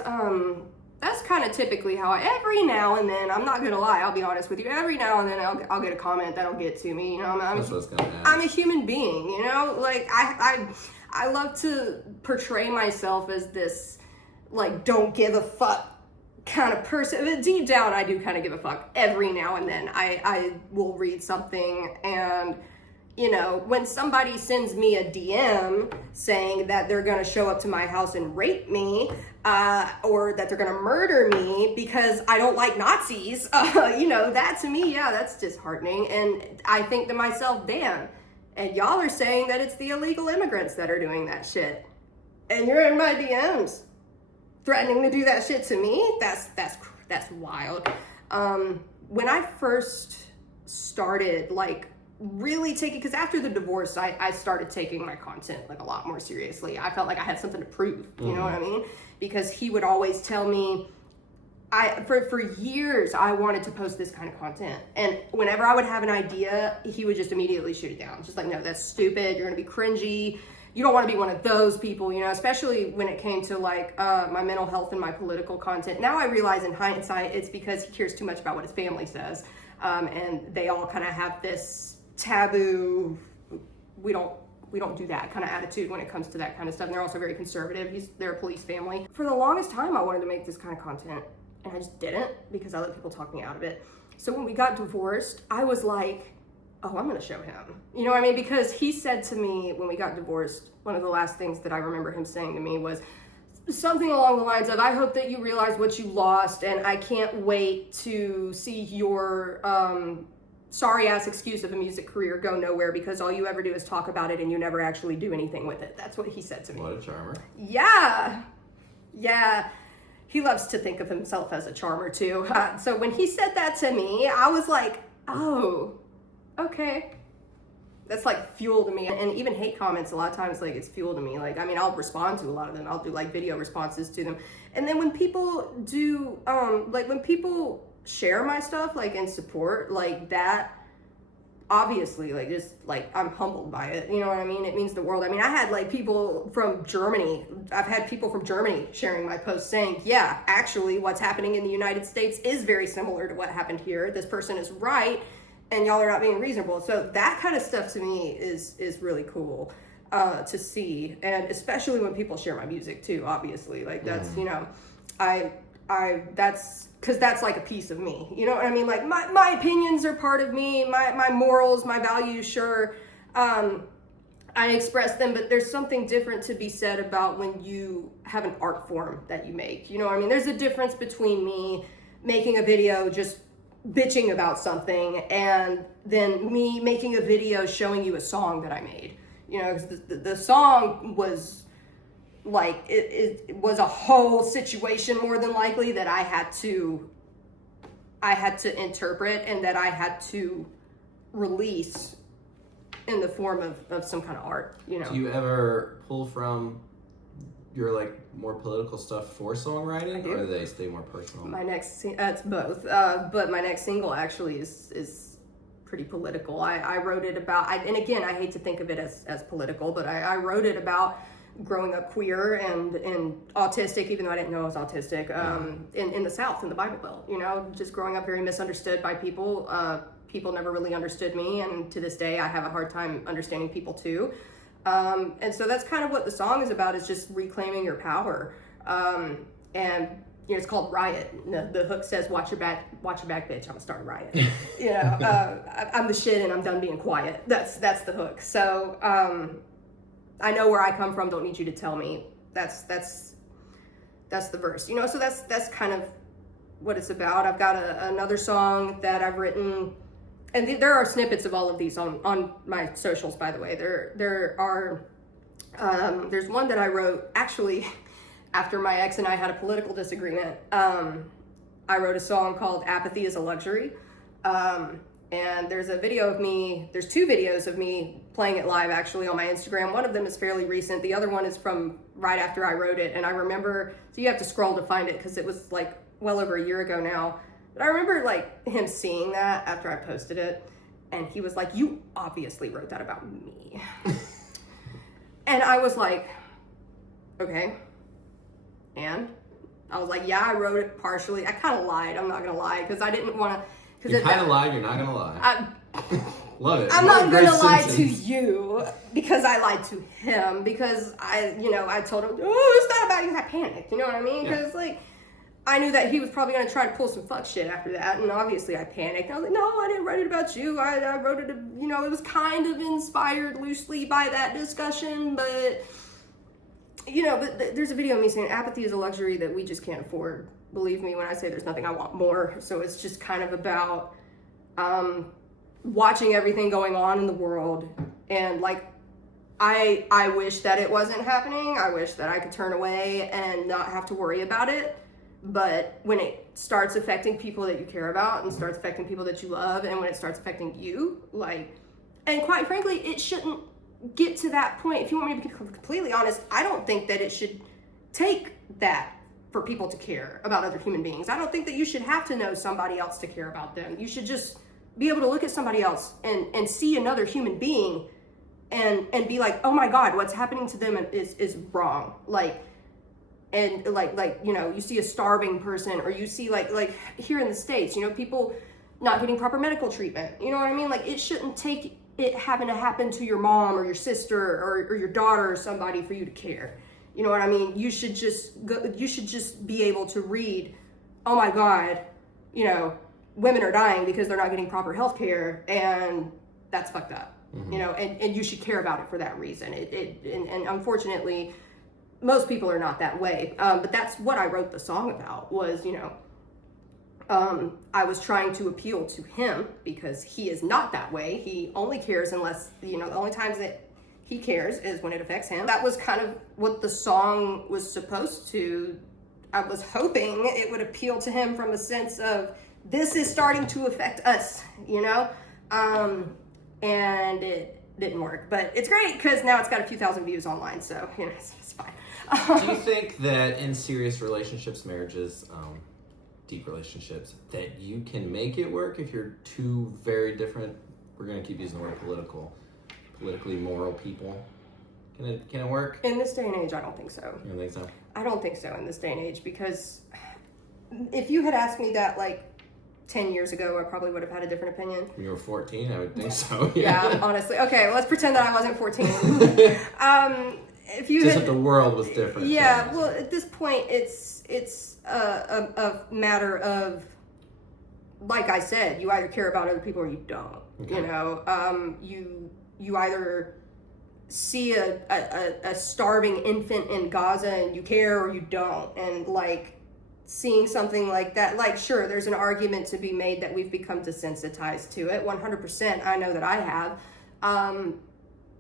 that's kind of typically how every now and then, I'm not gonna lie, I'll be honest with you, every now and then I'll get a comment that'll get to me, you know. I'm a human being, you know, like I love to portray myself as this like don't give a fuck kind of person, but deep down I do kind of give a fuck. Every now and then I will read something, and you know, when somebody sends me a DM saying that they're gonna show up to my house and rape me, or that they're gonna murder me because I don't like Nazis, you know, that to me, yeah, that's disheartening. And I think to myself, damn, and y'all are saying that it's the illegal immigrants that are doing that shit, and you're in my DMs threatening to do that shit to me. That's wild. When I first started like really taking, because after the divorce I started taking my content like a lot more seriously. I felt like I had something to prove, you know what I mean? Because he would always tell me, for years I wanted to post this kind of content, and whenever I would have an idea, he would just immediately shoot it down. Just like, no, that's stupid, you're gonna be cringy, you don't want to be one of those people, you know, especially when it came to like my mental health and my political content. Now I realize in hindsight it's because he cares too much about what his family says, and they all kind of have this taboo, we don't we don't do that kind of attitude when it comes to that kind of stuff. And they're also very conservative. They're a police family. For the longest time, I wanted to make this kind of content, and I just didn't because I let people talk me out of it. So when we got divorced, I was like, oh, I'm going to show him. You know what I mean? Because he said to me when we got divorced, one of the last things that I remember him saying to me was something along the lines of, I hope that you realize what you lost, and I can't wait to see your sorry-ass excuse of a music career go nowhere because all you ever do is talk about it and you never actually do anything with it. That's what he said to me. What a charmer. Yeah. He loves to think of himself as a charmer, too. So when he said that to me, I was like, oh, okay. That's like fuel to me. And even hate comments, a lot of times, like, it's fuel to me. Like, I mean, I'll respond to a lot of them. I'll do like video responses to them. And then when people do, when people share my stuff, like, in support, like that, obviously, like, just like, I'm humbled by it. You know what I mean? It means the world. I mean, I had like people from Germany. I've had people from Germany sharing my posts saying, yeah, actually what's happening in the United States is very similar to what happened here. This person is right. And y'all are not being reasonable. So that kind of stuff to me is really cool to see. And especially when people share my music too, obviously. Like that's, you know, that's, cause that's like a piece of me. You know what I mean? Like my opinions are part of me, my morals, my values, sure. I express them, but there's something different to be said about when you have an art form that you make. You know what I mean? There's a difference between me making a video just bitching about something and then me making a video showing you a song that I made. You know, 'cause the song was like it was a whole situation more than likely that I had to interpret and that I had to release in the form of some kind of art, you know. Do you ever pull from your like more political stuff for songwriting, or do they stay more personal? My next, it's both. But my next single actually is pretty political. I wrote it about, and again, I hate to think of it as political, but I wrote it about growing up queer and autistic, even though I didn't know I was autistic, in the South, in the Bible Belt. You know, just growing up very misunderstood by people. People never really understood me, and to this day, I have a hard time understanding people too. And so that's kind of what the song is about, is just reclaiming your power. And you know, it's called Riot. The hook says, watch your back, bitch, I'm gonna start a riot. You know, I'm the shit and I'm done being quiet. That's the hook. So, I know where I come from, don't need you to tell me. That's the verse, you know, so that's kind of what it's about. I've got another song that I've written, and there are snippets of all of these on my socials, by the way. There are, there's one that I wrote, actually, after my ex and I had a political disagreement. I wrote a song called Apathy is a Luxury. And there's two videos of me playing it live, actually, on my Instagram. One of them is fairly recent. The other one is from right after I wrote it. And I remember, so you have to scroll to find it because it was like well over a year ago now. But I remember like him seeing that after I posted it. And he was like, you obviously wrote that about me. And I was like, okay. And I was like, yeah, I wrote it partially. I kind of lied. I'm not going to lie because I didn't want to. You kind of lied, you're not going to lie. Love it. I'm not going to lie to you because I lied to him because I told him, oh, it's not about you. I panicked. You know what I mean? Because like, I knew that he was probably going to try to pull some fuck shit after that. And obviously I panicked. I was like, no, I didn't write it about you. I wrote it, you know, it was kind of inspired loosely by that discussion, but you know, but there's a video of me saying apathy is a luxury that we just can't afford. Believe me when I say there's nothing I want more. So it's just kind of about watching everything going on in the world. And like, I wish that it wasn't happening. I wish that I could turn away and not have to worry about it. But when it starts affecting people that you care about and starts affecting people that you love, and when it starts affecting you, like, and quite frankly, it shouldn't get to that point. If you want me to be completely honest, I don't think that it should take that for people to care about other human beings. I don't think that you should have to know somebody else to care about them. You should just be able to look at somebody else and see another human being and be like, oh my God, what's happening to them is wrong. Like, and like, you know, you see a starving person, or you see like here in the States, you know, people not getting proper medical treatment. You know what I mean? Like, it shouldn't take it having to happen to your mom or your sister or your daughter or somebody for you to care. You know what I mean? You should just be able to read, oh my God, you know, women are dying because they're not getting proper health care, and that's fucked up. Mm-hmm. You know, and you should care about it for that reason. And unfortunately, most people are not that way. But that's what I wrote the song about, was, you know, I was trying to appeal to him because he is not that way. He only cares unless, you know, the only times that he cares is when it affects him. That was kind of what the song was supposed to. I was hoping it would appeal to him from a sense of, this is starting to affect us, you know? And it didn't work, but it's great because now it's got a few thousand views online, so, you know, it's fine. Do you think that in serious relationships, marriages, deep relationships, that you can make it work if you're two very different, we're going to keep using the word politically moral people? Can it work? In this day and age, I don't think so. You don't think so? I don't think so in this day and age, because if you had asked me that like 10 years ago, I probably would have had a different opinion. When you were 14, I would think so. Yeah, honestly. Okay, well, let's pretend that I wasn't 14. If you just that the world was different. Yeah, well, at this point, it's a matter of, like I said, you either care about other people or you don't. Okay. You know, you either see a starving infant in Gaza and you care or you don't, and like, seeing something like that, like, sure, there's an argument to be made that we've become desensitized to it. 100%, I know that I have.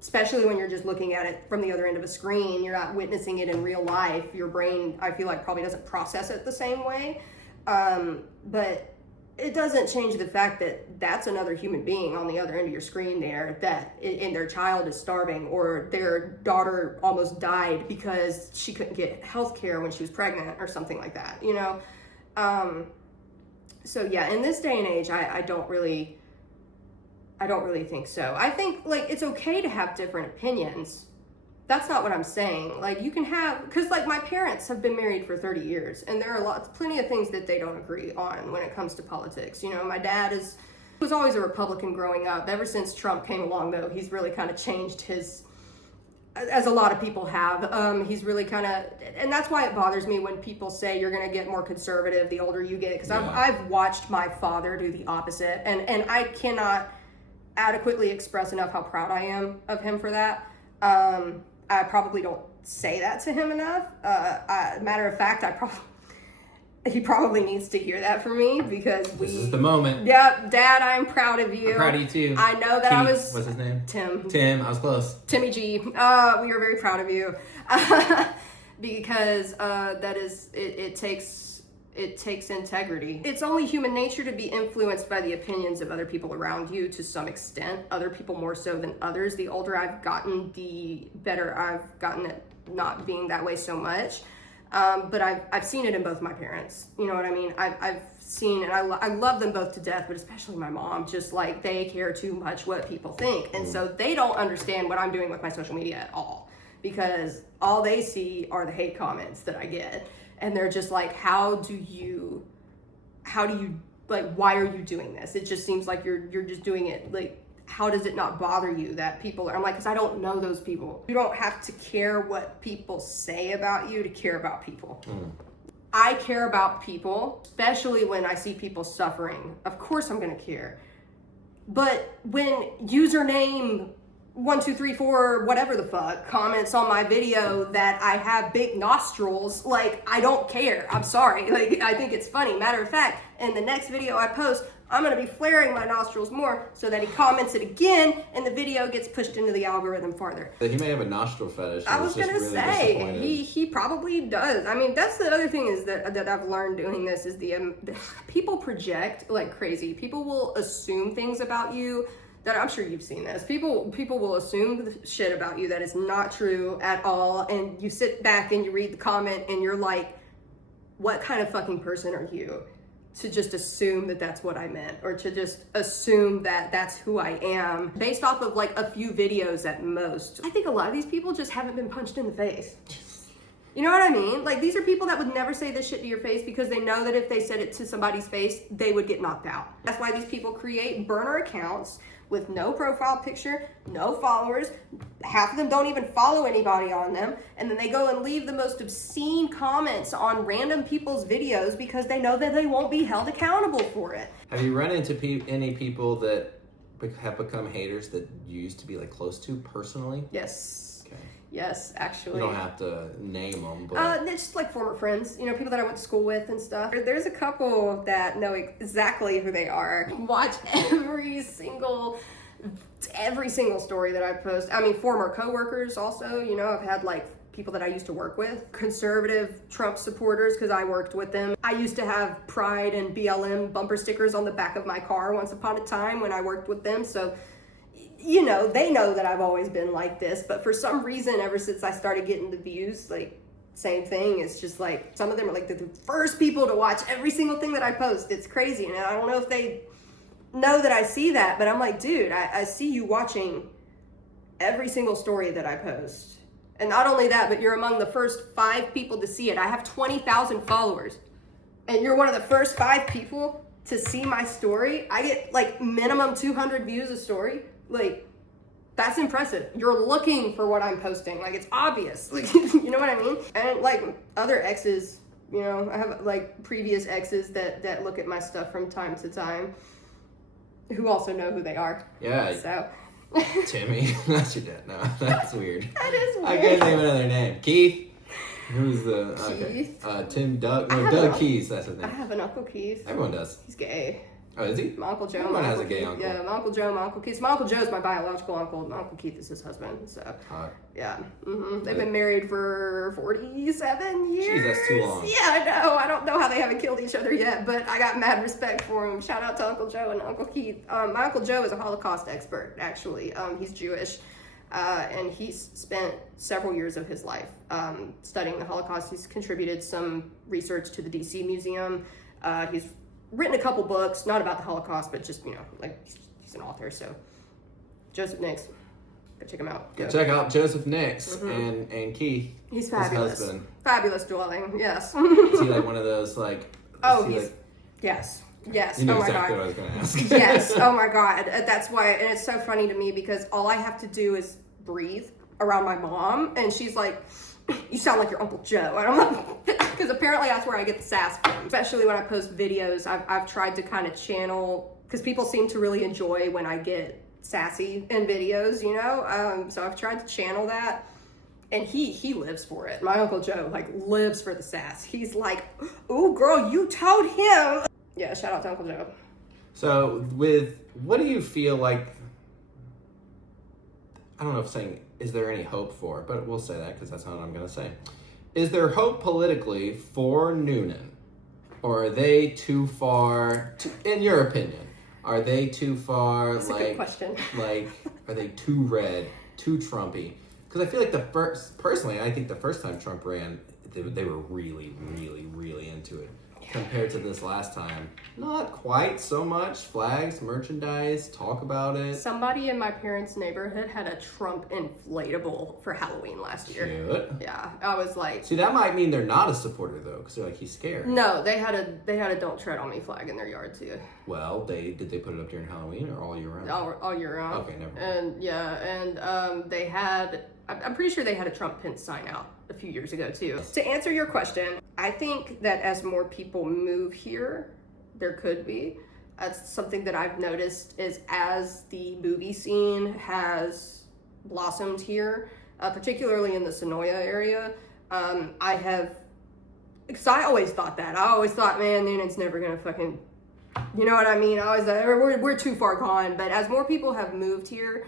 Especially when you're just looking at it from the other end of a screen, you're not witnessing it in real life. Your brain, I feel like, probably doesn't process it the same way. But it doesn't change the fact that that's another human being on the other end of your screen there, that and their child is starving, or their daughter almost died because she couldn't get health care when she was pregnant or something like that, you know? So yeah, in this day and age, I don't really think so. I think, like, it's okay to have different opinions. That's not what I'm saying. Like, you can have, because, like, my parents have been married for 30 years, and there are plenty of things that they don't agree on when it comes to politics. You know, my dad was always a Republican growing up. Ever since Trump came along, though, he's really kind of changed his, as a lot of people have. He's really kind of, and that's why it bothers me when people say you're going to get more conservative the older you get, because I've watched my father do the opposite, and I cannot adequately express enough how proud I am of him for that. I probably don't say that to him enough. Matter of fact, he probably needs to hear that from me, because this is the moment. Yep, Dad, I'm proud of you. I'm proud of you too. I know that what's his name? Tim, I was close. Timmy G. We are very proud of you. Because it takes integrity. It's only human nature to be influenced by the opinions of other people around you to some extent, other people more so than others. The older I've gotten, the better I've gotten at not being that way so much. But I've seen it in both my parents. You know what I mean? I've seen, and I love them both to death, but especially my mom, just like, they care too much what people think. And so they don't understand what I'm doing with my social media at all, because all they see are the hate comments that I get. And they're just like, how do you, like, why are you doing this? It just seems like you're just doing it. Like, how does it not bother you that people are, I'm like, because I don't know those people. You don't have to care what people say about you to care about people. I care about people, especially when I see people suffering. Of course I'm going to care. But when username 1234 whatever the fuck comments on my video that I have big nostrils, like, I don't care. I'm sorry. Like, I think it's funny. Matter of fact, in the next video I post, I'm going to be flaring my nostrils more so that he comments it again and the video gets pushed into the algorithm farther. He may have a nostril fetish. I was going to say, he probably does. I mean, that's the other thing is that I've learned doing this is the people project like crazy. People will assume things about you that, I'm sure you've seen this. People will assume shit about you that is not true at all, and you sit back and you read the comment and you're like, what kind of fucking person are you to just assume that that's what I meant, or to just assume that that's who I am based off of like a few videos at most? I think a lot of these people just haven't been punched in the face. You know what I mean? Like, these are people that would never say this shit to your face because they know that if they said it to somebody's face, they would get knocked out. That's why these people create burner accounts with no profile picture, no followers. Half of them don't even follow anybody on them. And then they go and leave the most obscene comments on random people's videos because they know that they won't be held accountable for it. Have you run into any people that have become haters that you used to be like close to personally? Yes. Okay. Yes, actually. You don't have to name them, but... It's just like former friends, you know, people that I went to school with and stuff. There's a couple that know exactly who they are. Watch every single story that I post. I mean, former coworkers also, you know, I've had like people that I used to work with, conservative Trump supporters, because I worked with them. I used to have Pride and BLM bumper stickers on the back of my car once upon a time when I worked with them, so... You know, they know that I've always been like this, but for some reason, ever since I started getting the views, like, same thing. It's just like, some of them are like the first people to watch every single thing that I post. It's crazy. And I don't know if they know that I see that, but I'm like, dude, I see you watching every single story that I post. And not only that, but you're among the first 5 people to see it. I have 20,000 followers, and you're one of the first 5 people to see my story. I get like minimum 200 views a story. Like, that's impressive. You're looking for what I'm posting. Like, it's obvious. Like, you know what I mean? And like other exes, you know, I have like previous exes that look at my stuff from time to time, who also know who they are. Yeah. So. Timmy. That's your dad. No, that's weird. That is weird. I can't name another name. Keith. Who's the... Keith. Okay. Tim Doug. No, Doug Keys. That's his name. I have an Uncle Keith. Everyone does. He's gay. Oh, is he? My Uncle Joe. Everyone has a gay uncle. Yeah, my Uncle Joe, my Uncle Keith. My Uncle Joe's my biological uncle. My Uncle Keith is his husband. So, yeah. Mm-hmm. They've been married for 47 years. Jeez, that's too long. Yeah, I know. I don't know how they haven't killed each other yet, but I got mad respect for them. Shout out to Uncle Joe and Uncle Keith. My Uncle Joe is a Holocaust expert, actually. He's Jewish, and he's spent several years of his life studying the Holocaust. He's contributed some research to the DC Museum. He's written a couple books, not about the Holocaust, but just, you know, like, he's an author. So Joseph Nix, go check him out. Go check out Joseph Nix and Keith. He's fabulous. His husband. Fabulous dwelling, yes. Is he like one of those, like... Yes. Yes. You know oh exactly my God. what I was going to ask. Yes. Oh my God. That's why, and it's so funny to me because all I have to do is breathe around my mom, and she's like, you sound like your Uncle Joe. And I'm like, because apparently that's where I get the sass from. Especially when I post videos, I've tried to kind of channel, because people seem to really enjoy when I get sassy in videos, you know? So I've tried to channel that. And he lives for it. My Uncle Joe, like, lives for the sass. He's like, ooh, girl, you told him. Yeah, shout out to Uncle Joe. So, what do you feel like, I don't know if saying, is there any hope for, but we'll say that because that's not what I'm going to say. Is there hope politically for Newnan? Or are they too far, in your opinion, are they too far, That's a good question. Like, are they too red, too Trumpy? Because I feel like personally, I think the first time Trump ran, they were really, really, really into it. Compared to this last time, not quite so much. Flags, merchandise, talk about it. Somebody in my parents' neighborhood had a Trump inflatable for Halloween last year. Cute. Yeah, I was like... See, that might mean they're not a supporter, though, because they're like, he's scared. No, they had a Don't Tread on Me flag in their yard, too. Well, did they put it up during Halloween or all year round? All year round. Okay, never mind. And they had... I'm pretty sure they had a Trump Pence sign out a few years ago, too. To answer your question, I think that as more people move here, there could be. That's something that I've noticed is as the movie scene has blossomed here, particularly in the Sonoya area, because I always thought that. I always thought, man, Newnan's never gonna fucking, you know what I mean? I always thought, we're too far gone. But as more people have moved here,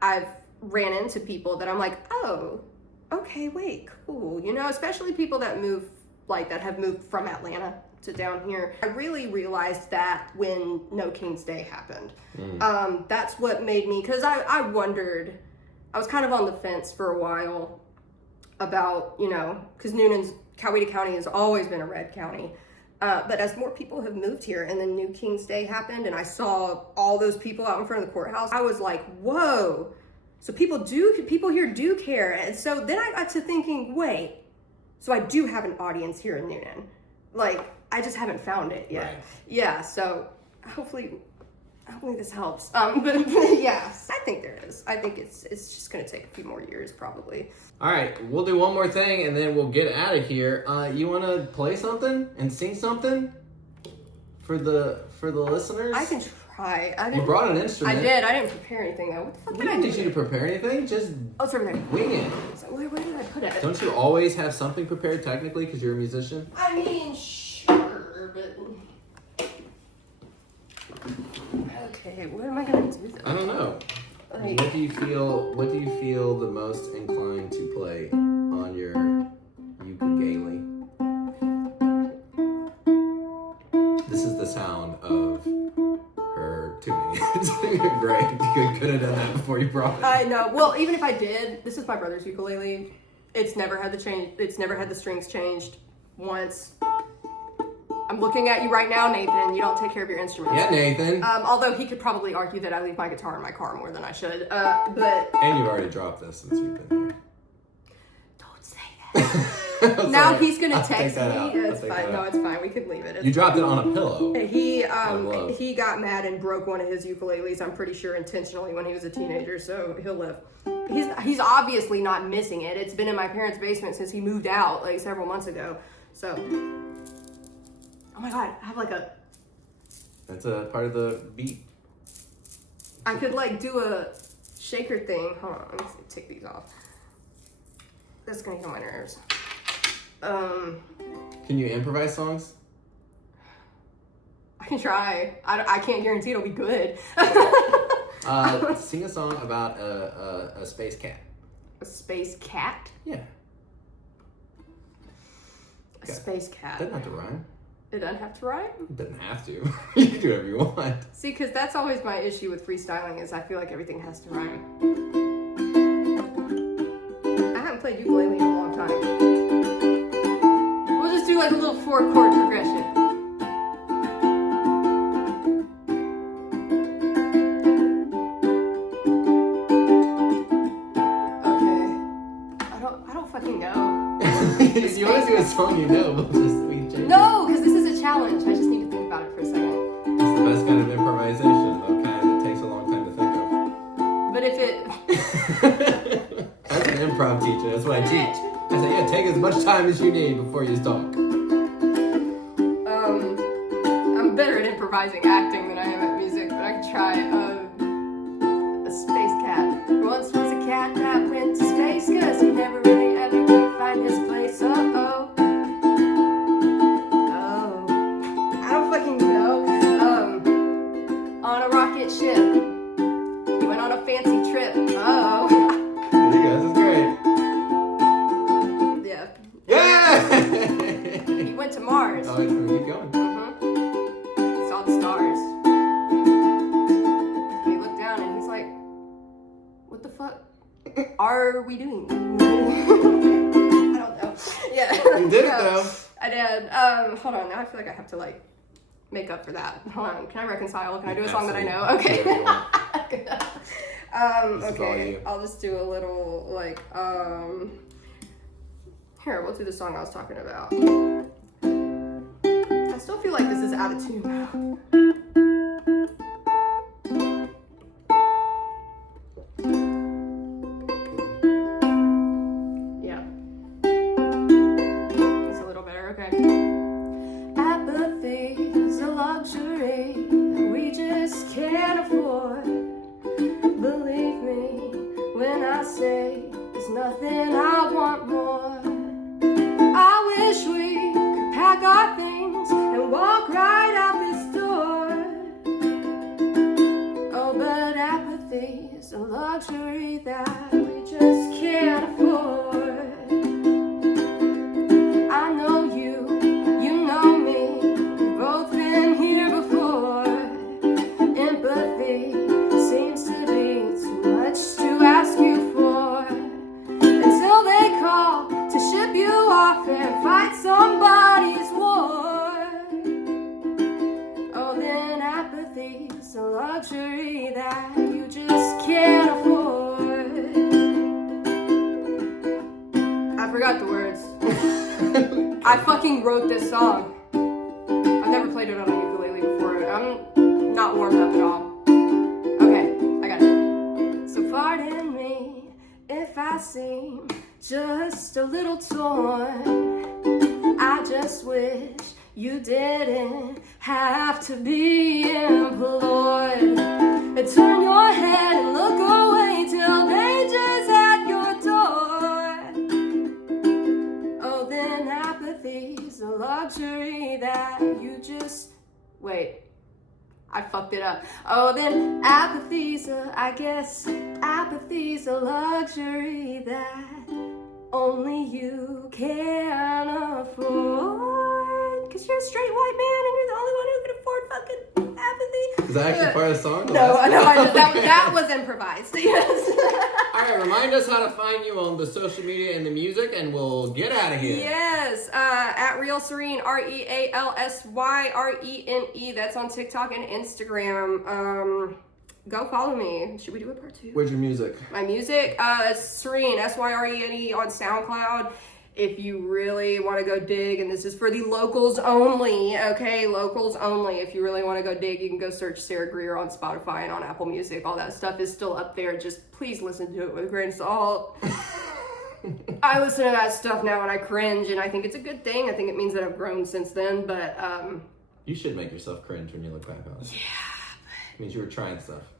I've ran into people that I'm like, oh, okay, wait, cool. You know, especially people that have moved from Atlanta to down here. I really realized that when No King's Day happened. That's what made me, because I wondered, I was kind of on the fence for a while about, you know, because Coweta County has always been a red county. But as more people have moved here and then New King's Day happened and I saw all those people out in front of the courthouse, I was like, whoa. So people here do care. And so then I got to thinking, wait, So I do have an audience here in Newnan. Like, I just haven't found it yet. Right. Yeah, so hopefully this helps. But yeah, I think there is. I think it's just gonna take a few more years probably. All right, we'll do one more thing and then we'll get out of here. You want to play something and sing something for the listeners? I can try. You brought an instrument. I did. I didn't prepare anything though. What the fuck We did I didn't do? need you to prepare anything. Just Oh, it's over there. wing it. So where did I put it? Don't you always have something prepared technically because you're a musician? I mean, sure, but okay. What am I gonna do though? I don't know. Like, What do you feel the most inclined to play on your ukulele? This is the sound of her tuning it. Great. You could have done that before you brought it. I know. Well, even if I did, this is my brother's ukulele. It's never had the strings changed once. I'm looking at you right now, Nathan. You don't take care of your instruments. Yeah, Nathan. Although he could probably argue that I leave my guitar in my car more than I should. But And you've already dropped this since you've been here. don't say that. Now he's gonna I'll take text me. that out. It's I'll take fine. that No, out. it's fine. We could leave it. It's You dropped it on a pillow. He got mad and broke one of his ukuleles. I'm pretty sure intentionally when he was a teenager. So he'll live. He's obviously not missing it. It's been in my parents' basement since he moved out like several months ago. So. Oh my god, I have like a... That's a part of the beat. I could like do a shaker thing. Hold on, let me take these off. That's gonna get on my nerves. Can you improvise songs? I can try. I can't guarantee it'll be good. Sing a song about a space cat. A space cat? Yeah. A space cat. Doesn't have to rhyme. It doesn't have to rhyme? It doesn't have to. You can do whatever you want. See, because that's always my issue with freestyling is I feel like everything has to rhyme. I haven't played ukulele in a long time. We'll just do like a little 4-chord progression. Okay. I don't fucking know. If you want to do a song you know, we can change No, because this is a challenge. I just need to think about it for a second. it. It's the best kind of improvisation, the kind that takes a long time to think of. But if it... That's an improv teacher. That's what I teach. I say, yeah, take as much time as you need before you talk. I'm better at improvising acting than I am at music, but I can try a space cat. Once was a cat that went to space, cause he never really ever could find his place. Oh. I don't fucking know. On a rocket ship. He went on a fancy trip. Oh. There you go. This is great. Yeah. Yeah! He went to Mars. Oh, keep going. Saw the stars. And he looked down and he's like, what the fuck are we doing? I don't know. Yeah. You did it though. I did. Hold on. Now I feel like I have to like make up for that. Hold on. Can I reconcile? Can I do a song that I know? Okay. Okay. I'll just do a little like here, we'll do the song I was talking about. I still feel like this is out of tune now. Yeah. It's a little better, okay. Apathy is a luxury that we just can't afford. Believe me when I say there's nothing I want more. I wish we could pack our things and walk right out this door. Oh, but apathy is a luxury that we just can't afford. I know you, you know me, we've both been here before. Empathy seems to be too much to ask you for. Until they call to ship you off and fight somebody's war. Oh, then apathy's a luxury that you just can't afford. I forgot the words. I fucking wrote this song. I've never played it on a ukulele before. I'm not warmed up at all. Okay, I got it. So pardon me if I seem just a little torn. I just wish you didn't have to be employed. Turn your head and look away till danger's at your door. Oh, then apathy's a luxury that you just... Wait, I fucked it up. Oh, then apathy's apathy's a luxury that only you can afford. Cause you're a straight white man and you're the only one who can afford fucking apathy. Is that actually part of the song? No, that was improvised. Yes. All right, remind us how to find you on the social media and the music, and we'll get out of here. Yes, at Real Syrene, RealSyrene. That's on TikTok and Instagram. Go follow me. Should we do a part 2? Where's your music? My music, Syrene, Syrene on SoundCloud. If you really want to go dig, and this is for the locals only, okay? Locals only. If you really want to go dig, you can go search Sarah Greer on Spotify and on Apple Music. All that stuff is still up there. Just please listen to it with a grain of salt. I listen to that stuff now and I cringe, and I think it's a good thing. I think it means that I've grown since then, but... You should make yourself cringe when you look back on it. Yeah. It means you were trying stuff.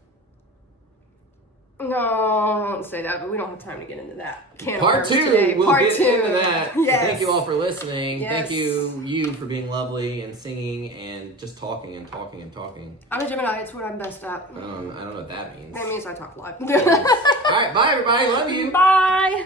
No, I won't say that, but we don't have time to get into that. Part 2, today. we'll Part get 2. into that. Yes. Thank you all for listening. Yes. Thank you for being lovely and singing and just talking and talking and talking. I'm a Gemini, it's what I'm best at. I don't know what that means. That means I talk a lot. All right, bye everybody. Love you. Bye.